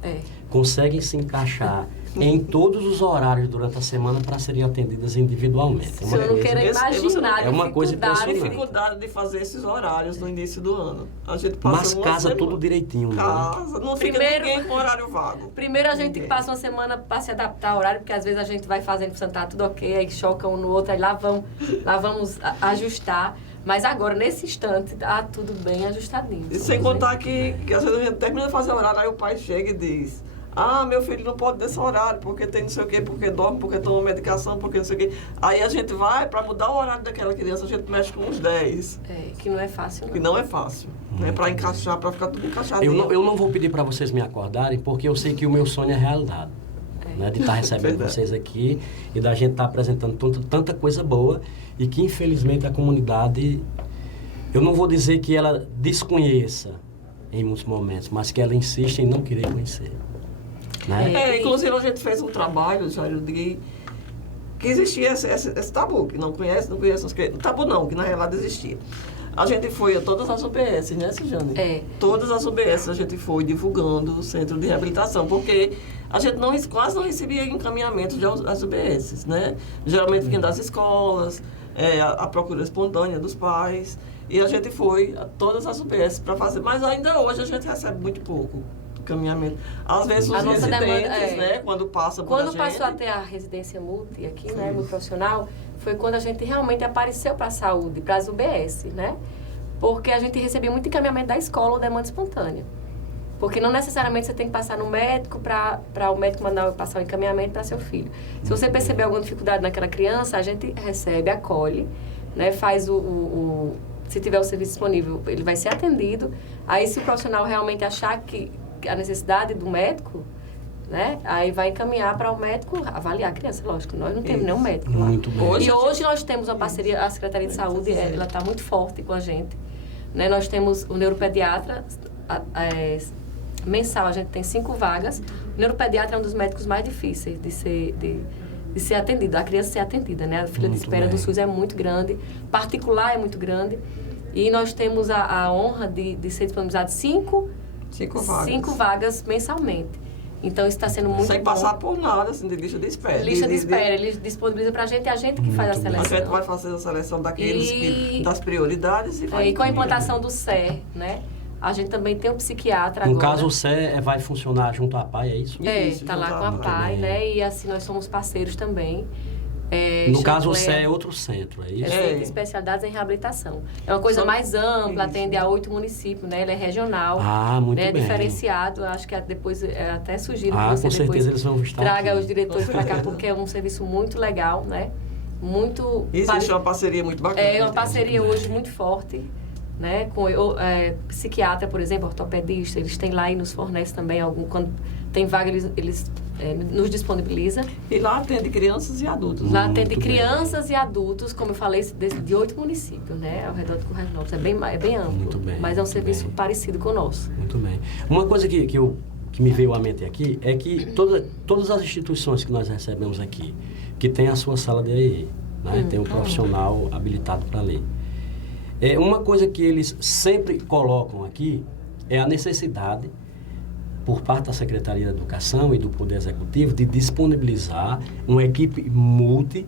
conseguem se encaixar em todos os horários durante a semana para serem atendidas individualmente. Se eu não quero imaginar É uma coisa A impressionante. dificuldade de fazer esses horários no início do ano. A gente passa Mas uma casa semana- tudo direitinho, né? Casa, não fica Primeiro- ninguém com horário vago. Primeiro a gente Ninguém. passa uma semana para se adaptar ao horário, porque às vezes a gente vai fazendo para tá tudo ok, aí choca um no outro, aí lá vamos ajustar. Mas agora, nesse instante, tá tudo bem ajustadinho. E sem contar que às vezes a gente termina de fazer horário, aí o pai chega e diz: ah, meu filho não pode desse horário, porque tem não sei o quê, porque dorme, porque toma medicação, porque não sei o quê. Aí a gente vai, para mudar o horário daquela criança, a gente mexe com uns 10. Que não é fácil, Que não. não é fácil. Né? Para encaixar, para ficar tudo encaixadinho. Eu não vou pedir para vocês me acordarem, porque eu sei que o meu sonho é realidade. Né? De estar recebendo Verdade. vocês aqui e da gente estar apresentando tanta coisa boa e que, infelizmente, a comunidade, eu não vou dizer que ela desconheça em muitos momentos, mas que ela insiste em não querer conhecer. Né? Inclusive a gente fez um trabalho, Jair, de que existia esse tabu, que não conhece, não sei o quê. Tabu não, que na realidade existia. A gente foi a todas as UBS, né, Cijane? Todas as UBS a gente foi divulgando o centro de reabilitação, porque a gente quase não recebia encaminhamento das UBS, né? Geralmente vinha das escolas, a procura espontânea dos pais, e a gente foi a todas as UBS para fazer, mas ainda hoje a gente recebe muito pouco encaminhamento. Às vezes os A nossa residentes, demanda, né, quando passa por Quando a gente... passou a ter a residência multi aqui, né, multiprofissional, foi quando a gente realmente apareceu para a saúde, para as UBS, né? Porque a gente recebia muito encaminhamento da escola ou demanda espontânea. Porque não necessariamente você tem que passar no médico para o médico mandar passar o encaminhamento para seu filho. Se você perceber alguma dificuldade naquela criança, a gente recebe, acolhe, né, faz se tiver o serviço disponível, ele vai ser atendido. Aí, se o profissional realmente achar que a necessidade do médico, né, aí vai encaminhar para o médico avaliar a criança. Lógico, nós não temos nenhum médico lá. Muito bem. E hoje nós temos uma parceria, a Secretaria de Saúde, ela está muito forte com a gente. Né? Nós temos o neuropediatra, mensal, a gente tem 5 vagas. O neuropediatra é um dos médicos mais difíceis de ser atendido, a criança ser atendida, né? A fila de espera do SUS é muito grande, particular é muito grande. E nós temos a honra de ser disponibilizado 5 vagas mensalmente. Então, isso está sendo muito Sem bom. passar por nada, assim, de lista de espera. Lista de espera, eles disponibilizam para a gente, é a gente que faz a seleção. A gente vai fazer a seleção daqueles das prioridades e vai... E com a implantação do CER, né? A gente também tem um psiquiatra No agora. caso, o CE vai funcionar junto à PAI, é isso? Está lá com a PAI, né? E assim, nós somos parceiros também. No caso, o CE é outro centro, é isso? Centro de especialidades em reabilitação. É uma coisa mais ampla, atende a 8 municípios, né? Ele é regional. Muito né? bem. Diferenciado. Acho que depois até sugiro que com você certeza depois eles vão estar traga aqui. os diretores para cá, porque é um serviço muito legal, né? Muito... Existe uma parceria muito bacana. É uma parceria hoje muito forte. né? Com psiquiatra, por exemplo, ortopedista, eles têm lá e nos fornecem também quando tem vaga, eles nos disponibiliza. E lá atende crianças e adultos. Lá atende crianças e adultos, como eu falei, de 8 municípios, né? Ao redor de Currais Novos. É bem amplo. Muito bem, mas é um serviço parecido com o nosso. Muito bem. Uma coisa que me veio à mente aqui é que todas as instituições que nós recebemos aqui, que tem a sua sala de EE, né? Tem um profissional habilitado para ler. Uma coisa que eles sempre colocam aqui é a necessidade, por parte da Secretaria da Educação e do Poder Executivo, de disponibilizar uma equipe multi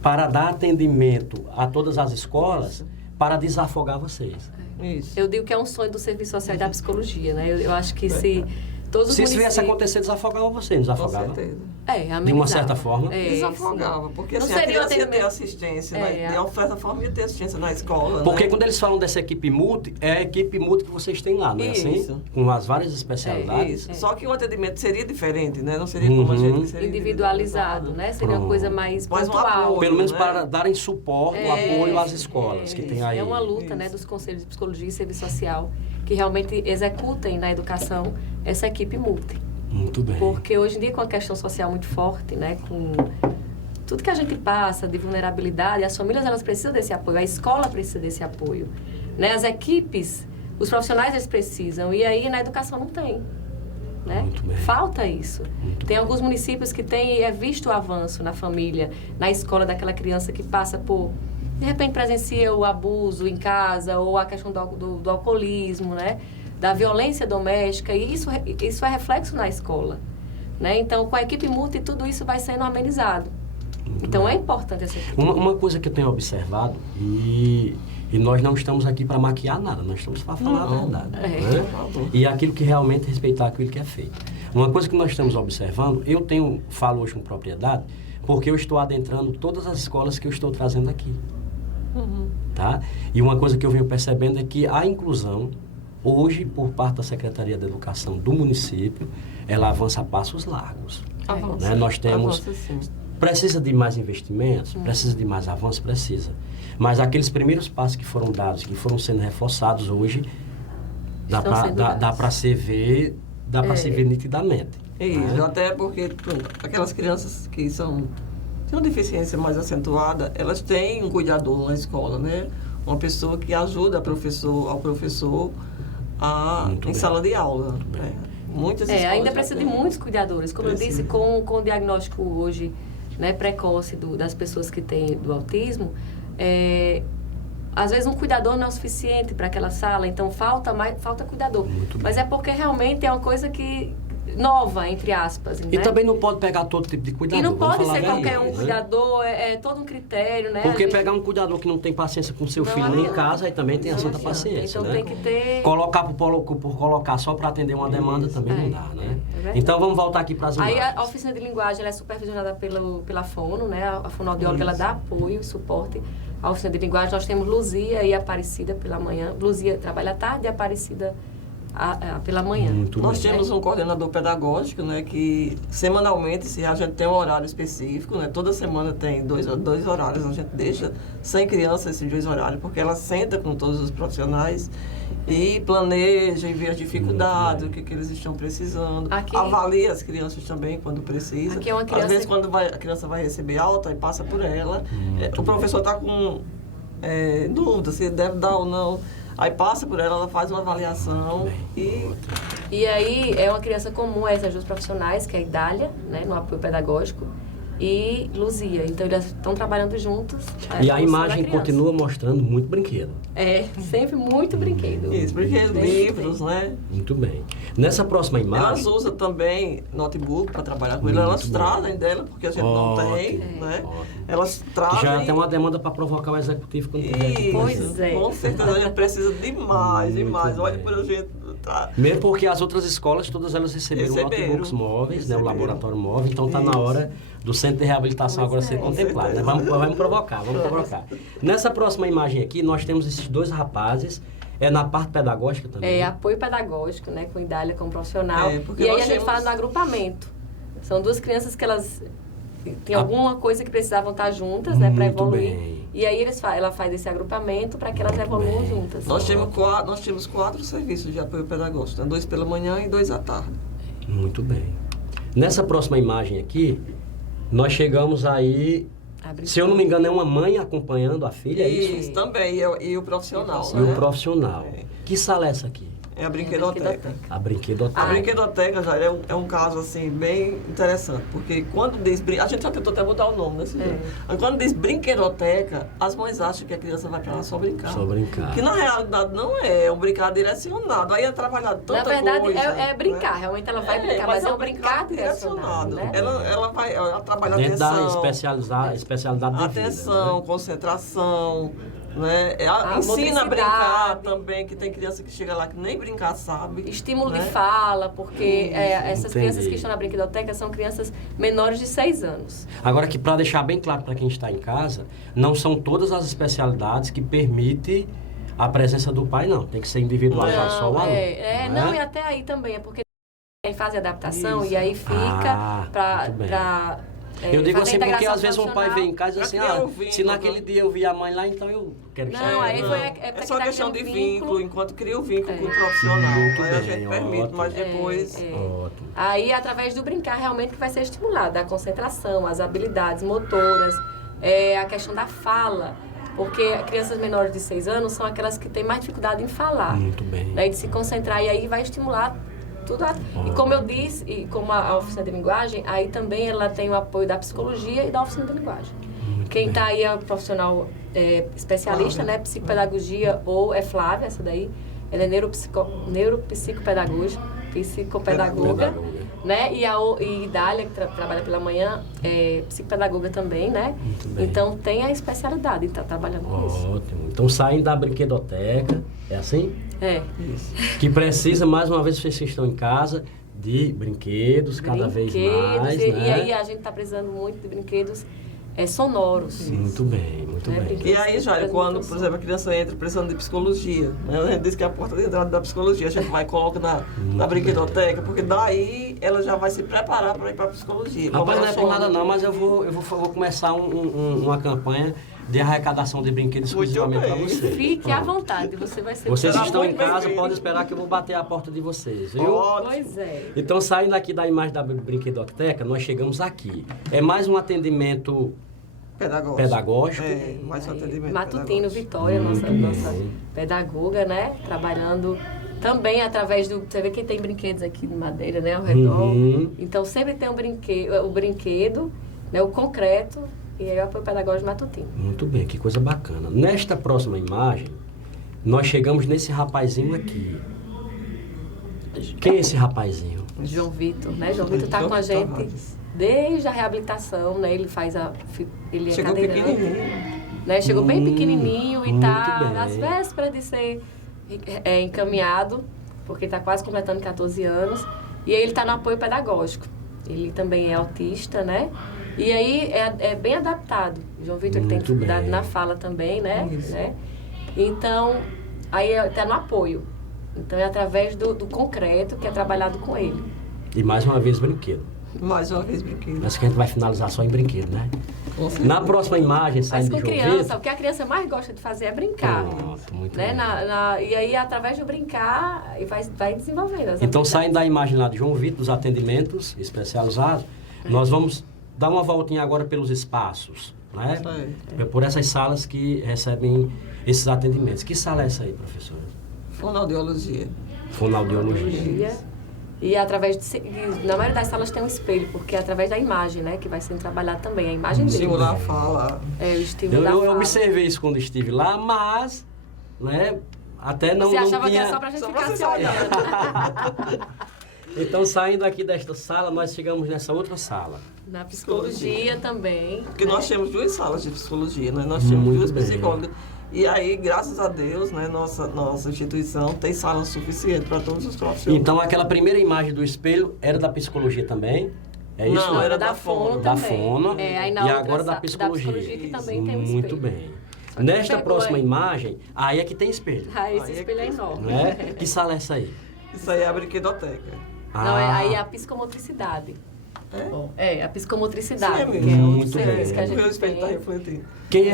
para dar atendimento a todas as escolas para desafogar vocês. Isso. Eu digo que é um sonho do Serviço Social e da Psicologia, né? Eu acho que se todos os Se isso viesse municípios... acontecer, desafogava você, não desafogava? Com certeza. amenizava. De uma certa forma? Desafogava, porque Não assim, a seria criança ia ter atendimento. assistência, né? De uma certa forma ia ter assistência na escola, Porque né? quando eles falam dessa equipe multi, é a equipe multi que vocês têm lá, não é assim? Isso. Com as várias especialidades. Isso. Só que o atendimento seria diferente, né? Não seria como a gente seria Individualizado, né? Seria uma coisa mais Mais um pontual. apoio. Pelo menos né? para darem suporte, apoio às escolas que tem aí. É uma luta, né, dos conselhos de psicologia e serviço social que realmente executem na educação essa equipe multi. Muito bem. Porque hoje em dia, com a questão social muito forte, né, com tudo que a gente passa de vulnerabilidade, as famílias elas precisam desse apoio, a escola precisa desse apoio, né? As equipes, os profissionais eles precisam, e aí na educação não tem, né? Muito bem. Falta isso. Tem alguns municípios que tem e é visto o avanço na família, na escola daquela criança que passa por, de repente presencia o abuso em casa ou a questão do alcoolismo, né? Da violência doméstica, e isso é reflexo na escola, né? Então, com a equipe multi, tudo isso vai sendo amenizado. Então, é importante essa equipe. Uma coisa que eu tenho observado, e nós não estamos aqui para maquiar nada, nós estamos para falar a verdade. Né? E aquilo que realmente respeitar aquilo que é feito. Uma coisa que nós estamos observando, falo hoje com propriedade, porque eu estou adentrando todas as escolas que eu estou trazendo aqui. Tá? E uma coisa que eu venho percebendo é que a inclusão, hoje, por parte da Secretaria da Educação do município, ela avança a passos largos. Avança. Né? Nós temos... Avança, sim. Precisa de mais investimentos? Precisa de mais avanço? Precisa. Mas aqueles primeiros passos que foram dados, que foram sendo reforçados hoje, dá para se ver nitidamente. Isso, até porque aquelas crianças que têm uma deficiência mais acentuada, elas têm um cuidador na escola, né? Uma pessoa que ajuda ao professor em sala de aula. Né? Muitas escolas ainda precisa de muitos cuidadores. Como eu disse, com o diagnóstico hoje, né, precoce das pessoas que têm do autismo, às vezes um cuidador não é o suficiente para aquela sala, então falta cuidador. Mas é porque realmente é uma coisa nova, entre aspas. E né? Também não pode pegar todo tipo de cuidador. E não pode ser qualquer cuidador, é todo um critério, né? Porque pegar um cuidador que não tem paciência com seu filho nem em casa, aí também tem a santa paciência, então né? Tem que ter... Colocar por colocar só para atender uma demanda também não dá, né? Então vamos voltar aqui para as imagens. Aí a oficina de linguagem ela é supervisionada pela Fono, né? A fonoaudióloga ela dá apoio e suporte à oficina de linguagem. Nós temos Luzia e Aparecida pela manhã. Luzia trabalha à tarde e Aparecida pela manhã. Nós temos um coordenador pedagógico, né, que semanalmente, se a gente tem um horário específico, né, toda semana tem dois horários, a gente deixa sem criança esses 2 horários, porque ela senta com todos os profissionais e planeja e vê as dificuldades, o que eles estão precisando, avalia as crianças também quando precisa. Às vezes quando a criança vai receber alta e passa por ela, o professor está com dúvida se deve dar ou não. Aí passa por ela faz uma avaliação E aí é uma criança comum a essas 2 profissionais, que é a Idália, né, no apoio pedagógico, e Luzia. Então eles estão trabalhando juntos. E a imagem continua mostrando muito brinquedo. Sempre muito brinquedo. Isso, brinquedos, livros, né? Muito bem. Nessa próxima imagem... Elas usam também notebook para trabalhar com ele. Elas trazem dela, porque a gente não tem, né? Elas trazem... Já tem uma demanda para provocar o executivo quando tiver. Pois é. Com certeza a gente precisa demais. Olha por a gente... Mesmo porque as outras escolas, todas elas receberam notebooks móveis, né, um laboratório móvel, então está na hora do centro de reabilitação agora ser contemplado. Né? Vamos provocar. Nessa próxima imagem aqui, nós temos esses 2 rapazes, na parte pedagógica também. Apoio pedagógico, né, com Idália como profissional. E aí a gente fala no agrupamento. São 2 crianças que elas têm alguma coisa que precisavam estar juntas, né, para evoluir. Bem. E aí ela faz esse agrupamento para que elas evoluam juntas. Nós temos 4 serviços de apoio pedagógico, né? 2 pela manhã e 2 à tarde. Muito bem. Nessa próxima imagem aqui, nós chegamos aí, se eu não me engano, é uma mãe acompanhando a filha, é isso? Isso, também, e o profissional. E o profissional. Que sala é essa aqui? É a brinquedoteca. A brinquedoteca. A brinquedoteca, já é um caso, assim, bem interessante, porque quando diz... A gente já tentou até mudar o nome, né? Quando diz brinquedoteca, as mães acham que a criança vai pra lá só brincar. Só brincar. Que na realidade não é um brincar direcionado. Aí é trabalhar tanta coisa. Na verdade, é brincar. Né? Realmente ela vai brincar, mas é um brincar direcionado. Né? Ela trabalha dentro atenção. Da especialidade da atenção, vida, né? Concentração, né? Ensina a brincar também, que tem criança que chega lá que nem brincar sabe. Estímulo né? de fala, porque essas Entendi. crianças que estão na brinquedoteca são crianças menores de 6 anos. Agora que para deixar bem claro para quem está em casa, não são todas as especialidades que permitem a presença do pai, não. Tem que ser individualizado só o aluno. Não, e até aí também, é porque em fase de adaptação e aí fica muito bem. Eu digo assim porque às vezes um pai vem em casa e diz assim, se naquele dia eu vi a mãe lá, então eu quero que Não, aí foi é só questão de vínculo, enquanto cria o vínculo com o profissional. Muito aí bem, a gente permite, ótimo. mas depois... Ótimo. Aí, através do brincar, realmente que vai ser estimulada a concentração, as habilidades motoras, a questão da fala. Porque crianças menores de 6 anos são aquelas que têm mais dificuldade em falar. Muito bem. Daí de se concentrar e aí vai estimular tudo. E como eu disse, e como a oficina de linguagem, aí também ela tem o apoio da psicologia e da oficina de linguagem. Quem está aí é o profissional especialista, né? Psicopedagogia, ou é Flávia, essa daí. Ela é psicopedagoga, né? E Dália, que trabalha pela manhã, é psicopedagoga também, né? Muito bem. Então tem a especialidade, está trabalhando com isso. Ótimo. Então saindo da brinquedoteca, é assim? Isso. Que precisa, mais uma vez, vocês que estão em casa, de brinquedos cada vez mais, e né? aí a gente está precisando muito de brinquedos sonoros. Muito bem, muito Né, bem. E aí, Jair, quando, por exemplo, a criança entra precisando de psicologia, né? A gente diz que é a porta de entrada da psicologia, a gente vai e coloca na brinquedoteca, porque daí ela já vai se preparar para ir para a psicologia. Rapaz, não é por nada não, mas eu vou começar uma campanha de arrecadação de brinquedos exclusivamente para vocês. Fique à vontade, você vai ser... Vocês que estão em muito casa, bem-vindo. podem esperar que eu vou bater a porta de vocês, viu? Ótimo. Pois é. Então, saindo aqui da imagem da brinquedoteca, nós chegamos aqui. É mais um atendimento pedagógico. Mais um atendimento Matutino, pedagógico. Vitória, nossa pedagoga, né? Trabalhando também através do... Você vê que tem brinquedos aqui de madeira, né? Ao redor. Então, sempre tem o brinquedo, né? O concreto e aí o apoio pedagógico matutino. Muito bem, que coisa bacana. Nesta próxima imagem, nós chegamos nesse rapazinho aqui. Quem é esse rapazinho? João Vitor, né? João Vitor está com a gente desde a reabilitação, né? Ele é Chegou cadeirante, pequenininho. né? Chegou bem pequenininho e está muito bem. nas vésperas de ser encaminhado, porque está quase completando 14 anos. E aí ele está no apoio pedagógico. Ele também é autista, né? E aí é bem adaptado. João Vitor tem Muito dificuldade bem. na fala também, né? Isso. né? Então, aí está no apoio. Então é através do concreto que é trabalhado com ele. E mais uma vez brinquedo. Mais uma vez brinquedo. Mas que a gente vai finalizar só em brinquedo, né? Na próxima imagem, Mas saindo com de João criança, Vitor... o que a criança mais gosta de fazer é brincar. Pronto, muito Né? bem. E aí, através do brincar, vai desenvolvendo as Então, habilidades. saindo da imagem lá de João Vitor, dos atendimentos especializados, nós vamos dar uma voltinha agora pelos espaços, né? Isso aí. É por essas salas que recebem esses atendimentos. Que sala é essa aí, professora? Fonoaudiologia. Fonoaudiologia. E através na maioria das salas tem um espelho, porque é através da imagem, né? Que vai sendo trabalhada também, a imagem dele. Estimular a fala. O estímulo da Eu fala. observei isso quando estive lá, mas, né, até não, Você não achava tinha... que era só pra gente Só ficar pra se você olhando. Então, saindo aqui desta sala, nós chegamos nessa outra sala. Na psicologia também. Porque nós temos 2 salas de psicologia, né? Nós temos Muito 2 bem. psicólogas. E aí, graças a Deus, né, nossa instituição tem sala suficiente para todos os profissionais. Então, aquela primeira imagem do espelho era da psicologia também? É isso? Não, né? era da da fono fono. Da também. fono Aí e na outra agora da da psicologia. que também tem um espelho. Muito bem. Só que Nesta pegou próxima aí. imagem, aí é que tem espelho, Aí esse Aí é espelho é que- enorme. né? Que sala é essa aí? Isso aí é a brinquedoteca. Não, aí é a psicomotricidade. É? A psicomotricidade. Sim, que é amiga. um Muito serviço bem. que a O meu gente espelho está tem. refletindo. Quem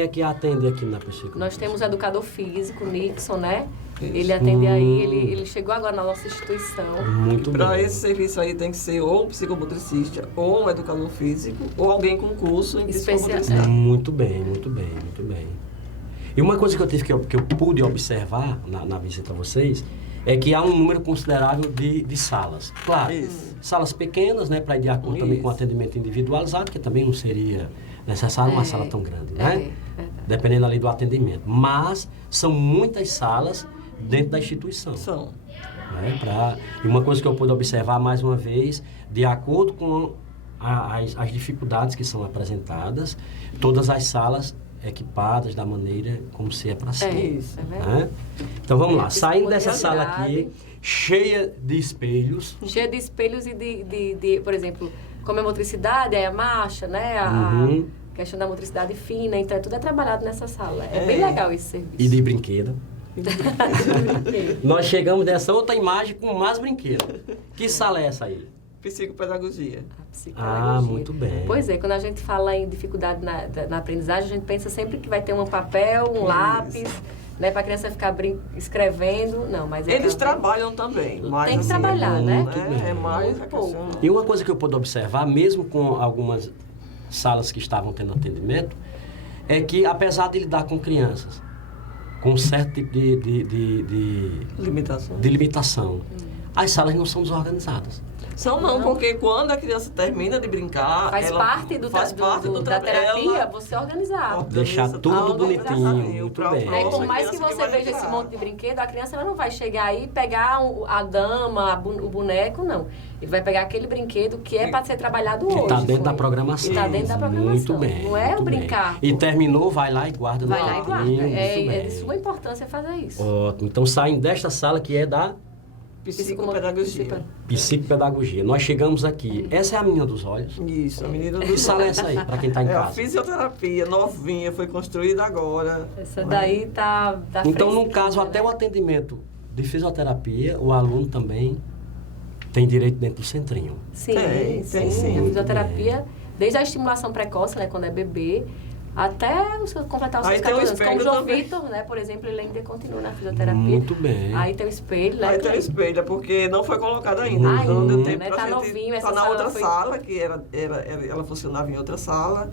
é que atende aqui na psicomotricidade? Nós temos o educador físico, Nixon, né? Isso. Ele atende aí, ele chegou agora na nossa instituição. Muito Para bem. esse serviço aí tem que ser ou um psicomotricista, ou um educador físico, ou alguém com curso em psicomotricidade. Muito bem, muito bem, muito bem. E uma coisa que eu tive que eu pude observar na visita a vocês é que há um número considerável de salas. Claro, Isso. salas pequenas, né, para ir de acordo também com o Isso. atendimento individualizado, que também não seria necessário uma sala tão grande, né? Verdade. Dependendo ali do atendimento. Mas são muitas salas dentro da instituição. São. Né? E uma coisa que eu pude observar mais uma vez, de acordo com as dificuldades que são apresentadas, todas as salas equipadas da maneira como se é para ser. Isso. É verdade. Né? Então vamos lá, É, saindo dessa sala disponibilidade. aqui, cheia de espelhos. Cheia de espelhos e de, por exemplo, como a motricidade, aí a marcha, né? A Uhum. questão da motricidade fina, então tudo é trabalhado nessa sala. É bem legal esse serviço. E de brinquedo. Nós chegamos nessa outra imagem com mais brinquedo. Que sala é essa aí? Psicopedagogia. A psicopedagogia. muito bem. Pois é, quando a gente fala em dificuldade na aprendizagem, a gente pensa sempre que vai ter um papel, um lápis, né, para a criança ficar escrevendo. Não, mas Eles também- trabalham também, mas Tem que assim, trabalhar, né? É mais Muito a pouco. questão. E uma coisa que eu pude observar, mesmo com algumas salas que estavam tendo atendimento, é que apesar de lidar com crianças com certo tipo de Limitação. limitação, as salas não são desorganizadas. São não, porque quando a criança termina de brincar, Faz ela parte da terapia você organizar. Deixar tudo bonitinho, muito bem. É, por mais que você veja esse monte de brinquedo, a criança ela não vai chegar aí e pegar a dama, o boneco, não. Ele vai pegar aquele brinquedo que é para ser trabalhado Que hoje. está dentro da foi. programação. Que está dentro da programação. Muito bem. Não é muito o brincar. bem. E terminou, vai lá e guarda Vai no lá e guarda. cantinho, É muito de bem. suma importância fazer isso. Ótimo. Então saem desta sala que é da Psicopedagogia. psicopedagogia. Nós chegamos aqui. Essa é a menina dos olhos. Isso, a menina do Que sala é essa aí, para quem está em É a casa? fisioterapia, novinha, foi construída agora. Essa daí tá Então, no fresquinha, caso, até né? o atendimento de fisioterapia, o aluno também tem direito dentro do centrinho. Sim, Tem sim. A fisioterapia, desde a estimulação precoce, né, quando é bebê, até completar os Aí seus tem o 14 anos. Como o espelho João também. Vitor, né, por exemplo, ele ainda continua na fisioterapia. Muito bem. Aí tem o espelho, né? Aí tem o que- espelho, é porque não foi colocado ainda. Ah, Então deu ainda, tempo né? pra Tá gente... novinho, essa tá na sala outra foi- sala, que ela funcionava em outra sala.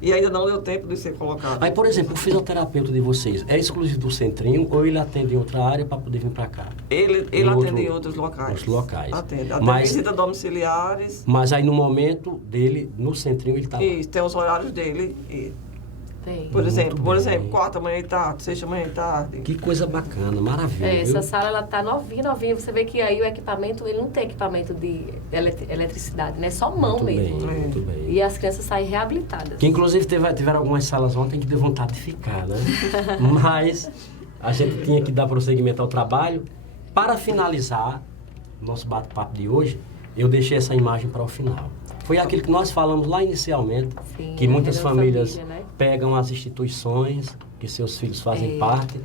E ainda não deu tempo de ser colocado. Aí, por exemplo, o fisioterapeuta de vocês é exclusivo do centrinho ou ele atende em outra área para poder vir para cá? Ele Em atende em outros locais. outros locais. Atende. Até Mas- visita domiciliares. Mas aí no momento dele, no centrinho, ele está lá. E tem os horários dele. E, Tem. por Muito exemplo, bem. quarta manhã e tarde, sexta manhã e tarde. Que coisa bacana, maravilha. É, essa viu? sala ela tá novinha. Você vê que aí o equipamento, ele não tem equipamento de eletricidade, né? Só mão Muito mesmo. bem, muito bem. E as crianças saem reabilitadas. Que inclusive tiveram algumas salas ontem que deu vontade de ficar, né? Mas a gente tinha que dar prosseguimento ao trabalho. Para finalizar nosso bate-papo de hoje, eu deixei essa imagem para o final. Foi aquilo que nós falamos lá inicialmente, Sim, que muitas é da famílias família, né? pegam as instituições que seus filhos fazem É, parte,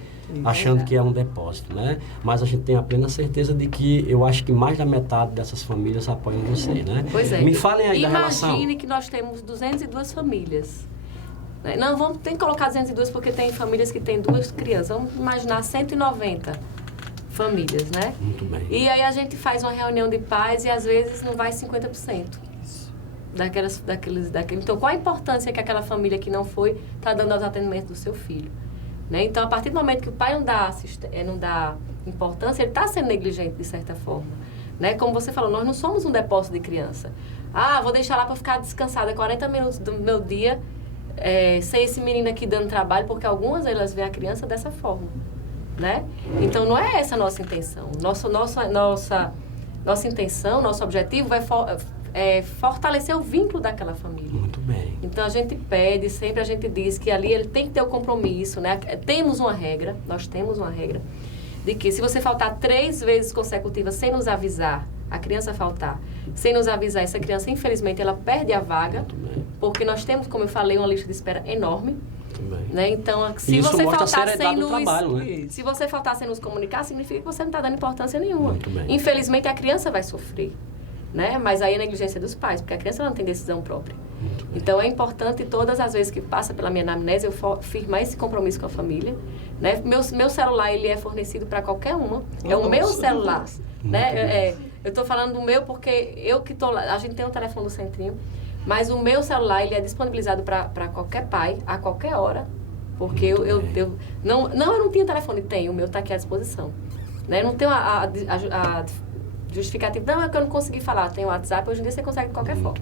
achando que é um depósito, né? Mas a gente tem a plena certeza de que eu acho que mais da metade dessas famílias apoiam você, né? Pois é. Me falem aí da relação. Imagine que nós temos 202 famílias. Né? Não, tem que colocar 202 porque tem famílias que têm 2 crianças. Vamos imaginar 190 famílias, né? Muito bem. E aí a gente faz uma reunião de pais e às vezes não vai 50%. Daqueles. Então, qual a importância que aquela família que não foi está dando aos atendimentos do seu filho? Né? Então, a partir do momento que o pai não dá importância, ele está sendo negligente de certa forma. Né? Como você falou, nós não somos um depósito de criança. Ah, vou deixar lá para ficar descansada 40 minutos do meu dia sem esse menino aqui dando trabalho, porque algumas elas veem a criança dessa forma. Né? Então, não é essa a nossa intenção. Nossa intenção, nosso objetivo é fortalecer o vínculo daquela família. Muito bem. Então, a gente pede, sempre a gente diz que ali ele tem que ter o compromisso, né? Nós temos uma regra, de que se você faltar 3 vezes consecutivas sem nos avisar, a criança faltar, sem nos avisar, essa criança, infelizmente, ela perde a vaga, Muito bem. porque nós temos, como eu falei, uma lista de espera enorme. Muito bem. Né? Então, se Isso você mostra a faltar seriedade sem do nos... trabalho, né? Se você faltar sem nos comunicar, significa que você não está dando importância nenhuma. Muito bem. Infelizmente, a criança vai sofrer. né? Mas aí a negligência dos pais, porque a criança não tem decisão própria. Muito bem. Então, é importante, todas as vezes que passa pela minha anamnese, eu firmar esse compromisso com a família, né? Meu celular, ele é fornecido para qualquer uma. É o meu celular, né? Eu estou falando do meu porque eu que estou lá. A gente tem um telefone do centrinho, mas o meu celular, ele é disponibilizado para qualquer pai, a qualquer hora, porque eu não tinha telefone, tenho, o meu está aqui à disposição. Né? Não tenho a justificativa, não, é que eu não consegui falar, tem o WhatsApp, hoje em dia você consegue de qualquer forma.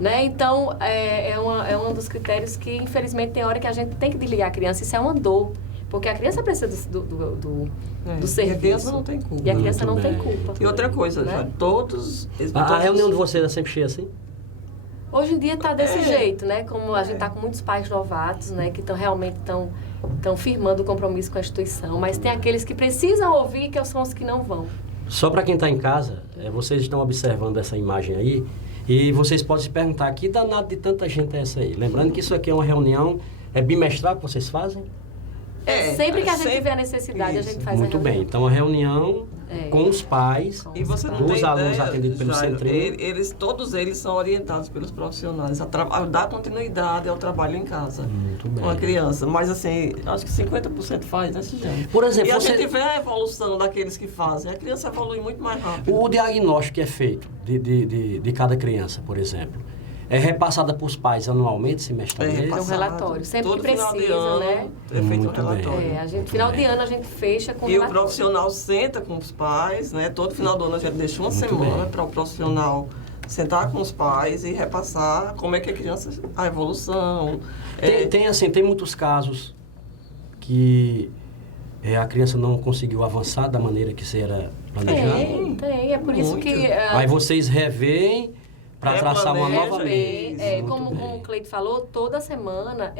Né? Então, é um dos critérios que, infelizmente, tem hora que a gente tem que desligar a criança, isso é uma dor, porque a criança precisa do serviço. E a criança não tem culpa. E a criança não tem culpa. E outra coisa, né? já, todos... A reunião de vocês é sempre cheia assim? Hoje em dia está desse jeito, né? Como a gente está com muitos pais novatos, né? Que realmente estão firmando o compromisso com a instituição, mas tem aqueles que precisam ouvir, que são os que não vão. Só para quem está em casa, vocês estão observando essa imagem aí, e vocês podem se perguntar, que danado de tanta gente é essa aí? Lembrando que isso aqui é uma reunião, bimestral que vocês fazem? Sempre que a gente tiver a necessidade, a gente faz Muito a reunião. bem, então a reunião com os pais, E você não dos tem alunos ideia, atendidos pelo Jairo, centrinho. todos eles são orientados pelos profissionais a dar continuidade ao trabalho em casa. Muito bem. Com a criança. Mas assim, acho que 50% faz, né, Sujane? Por exemplo, E a gente vê a evolução daqueles que fazem. A criança evolui muito mais rápido. o diagnóstico que é feito de cada criança, por exemplo, é repassada para os pais anualmente, semestralmente? É um relatório. Sempre Todo que final de precisa, ano, né? É feito Muito um bem. relatório. Final de ano a gente fecha com E o relatório. profissional senta com os pais, né? Todo final do ano a gente deixa uma Muito semana bem. para o profissional sentar com os pais e repassar como é que a criança, a evolução. Tem muitos casos que a criança não conseguiu avançar da maneira que se era planejado. Tem. É por isso Muito. que... Aí vocês revêem para traçar uma nova Replaneja, linha. isso. Como o Cleide falou, toda semana,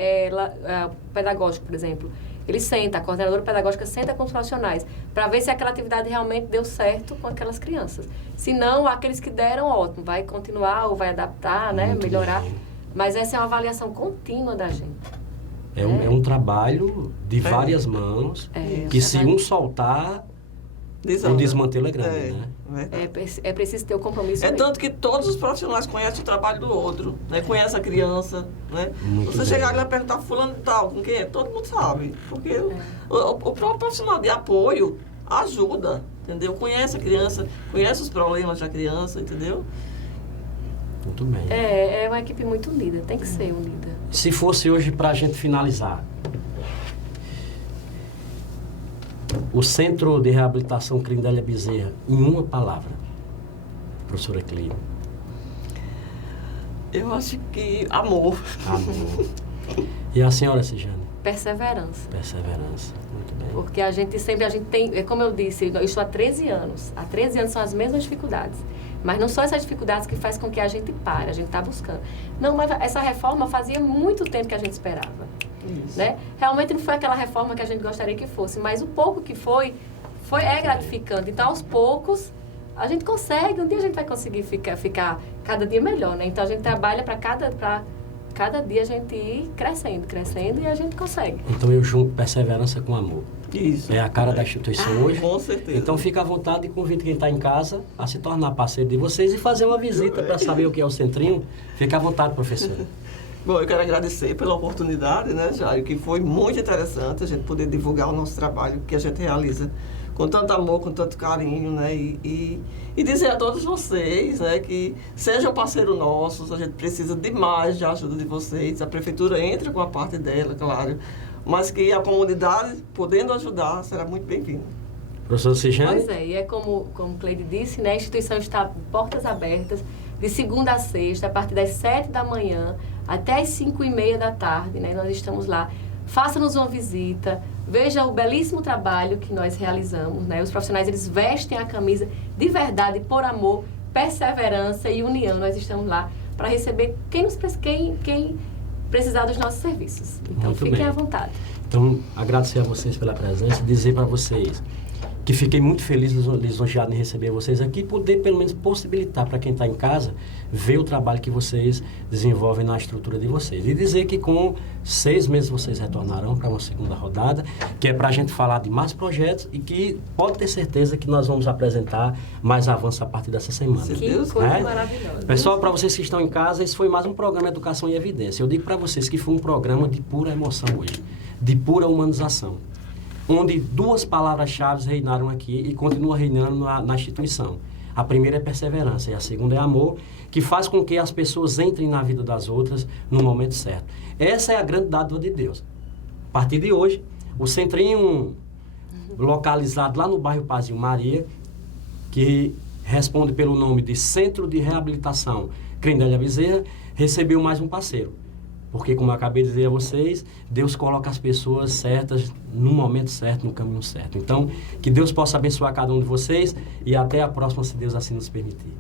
o pedagógico, por exemplo, ele senta, a coordenadora pedagógica senta com os profissionais para ver se aquela atividade realmente deu certo com aquelas crianças. Se não, aqueles que deram, ótimo, vai continuar ou vai adaptar, né, Muito melhorar. bem. Mas essa é uma avaliação contínua da gente. É um trabalho de várias mãos, que se um soltar, o desmantelo é grande, né? É preciso ter o compromisso. É mesmo. tanto que todos os profissionais conhecem o trabalho do outro, né? Conhece a criança, né? Muito Você bem. chegar lá e perguntar fulano de tal, com quem é? Todo mundo sabe. Porque o próprio profissional de apoio ajuda, entendeu? Conhece a criança, conhece os problemas da criança, entendeu? Muito bem. É uma equipe muito unida, tem que ser unida. Se fosse hoje para a gente finalizar, o Centro de Reabilitação Clínica Bezerra, em uma palavra, professora Cleide. Eu acho que amor. Amor. E a senhora, Sujane? Perseverança. Perseverança. Muito bem. Porque a gente tem, como eu disse, eu estou há 13 anos. Há 13 anos são as mesmas dificuldades. Mas não são essas dificuldades que faz com que a gente pare, a gente está buscando. Não, mas essa reforma fazia muito tempo que a gente esperava. Isso. Né? Realmente não foi aquela reforma que a gente gostaria que fosse, mas o pouco que foi gratificante. Então, aos poucos, a gente consegue, um dia a gente vai conseguir ficar cada dia melhor, né? Então, a gente trabalha para cada dia a gente ir crescendo e a gente consegue. Então eu junto perseverança com amor. Isso. É a cara da instituição hoje. Com certeza. Então fica à vontade e convido quem está em casa a se tornar parceiro de vocês e fazer uma visita para saber o que é o Centrinho. Fica à vontade, professora. Bom, eu quero agradecer pela oportunidade, né, Jair, que foi muito interessante a gente poder divulgar o nosso trabalho que a gente realiza com tanto amor, com tanto carinho, né, e dizer a todos vocês, né, que sejam parceiros nossos, a gente precisa demais de ajuda de vocês, a prefeitura entra com a parte dela, claro, mas que a comunidade, podendo ajudar, será muito bem-vinda. Professora Sujane? Pois é, e como Cleide disse, né, a instituição está portas abertas de segunda a sexta, a partir das 7 da manhã até as 5h30 da tarde, né, nós estamos lá. Faça-nos uma visita, veja o belíssimo trabalho que nós realizamos, né, os profissionais, eles vestem a camisa de verdade, por amor, perseverança e união. Nós estamos lá para receber quem precisar dos nossos serviços. Então, Muito fiquem bem. à vontade. Então, agradecer a vocês pela presença e dizer para vocês que fiquei muito feliz, lisonjeado em receber vocês aqui e poder, pelo menos, possibilitar para quem está em casa ver o trabalho que vocês desenvolvem na estrutura de vocês. E dizer que com 6 meses vocês retornarão para uma segunda rodada, que é para a gente falar de mais projetos e que pode ter certeza que nós vamos apresentar mais avanços a partir dessa semana. Se Que Deus coisa quiser. maravilhosa. Pessoal, para vocês que estão em casa, esse foi mais um programa Educação e Evidência. Eu digo para vocês que foi um programa de pura emoção hoje, de pura humanização, onde 2 palavras-chave reinaram aqui e continuam reinando na instituição. A primeira é perseverança e a segunda é amor, que faz com que as pessoas entrem na vida das outras no momento certo. Essa é a grande dádiva de Deus. A partir de hoje, o centrinho localizado lá no bairro Pazinho Maria, que responde pelo nome de Centro de Reabilitação Crendélia Bezerra, recebeu mais um parceiro. Porque, como eu acabei de dizer a vocês, Deus coloca as pessoas certas no momento certo, no caminho certo. Então, que Deus possa abençoar cada um de vocês e até a próxima, se Deus assim nos permitir.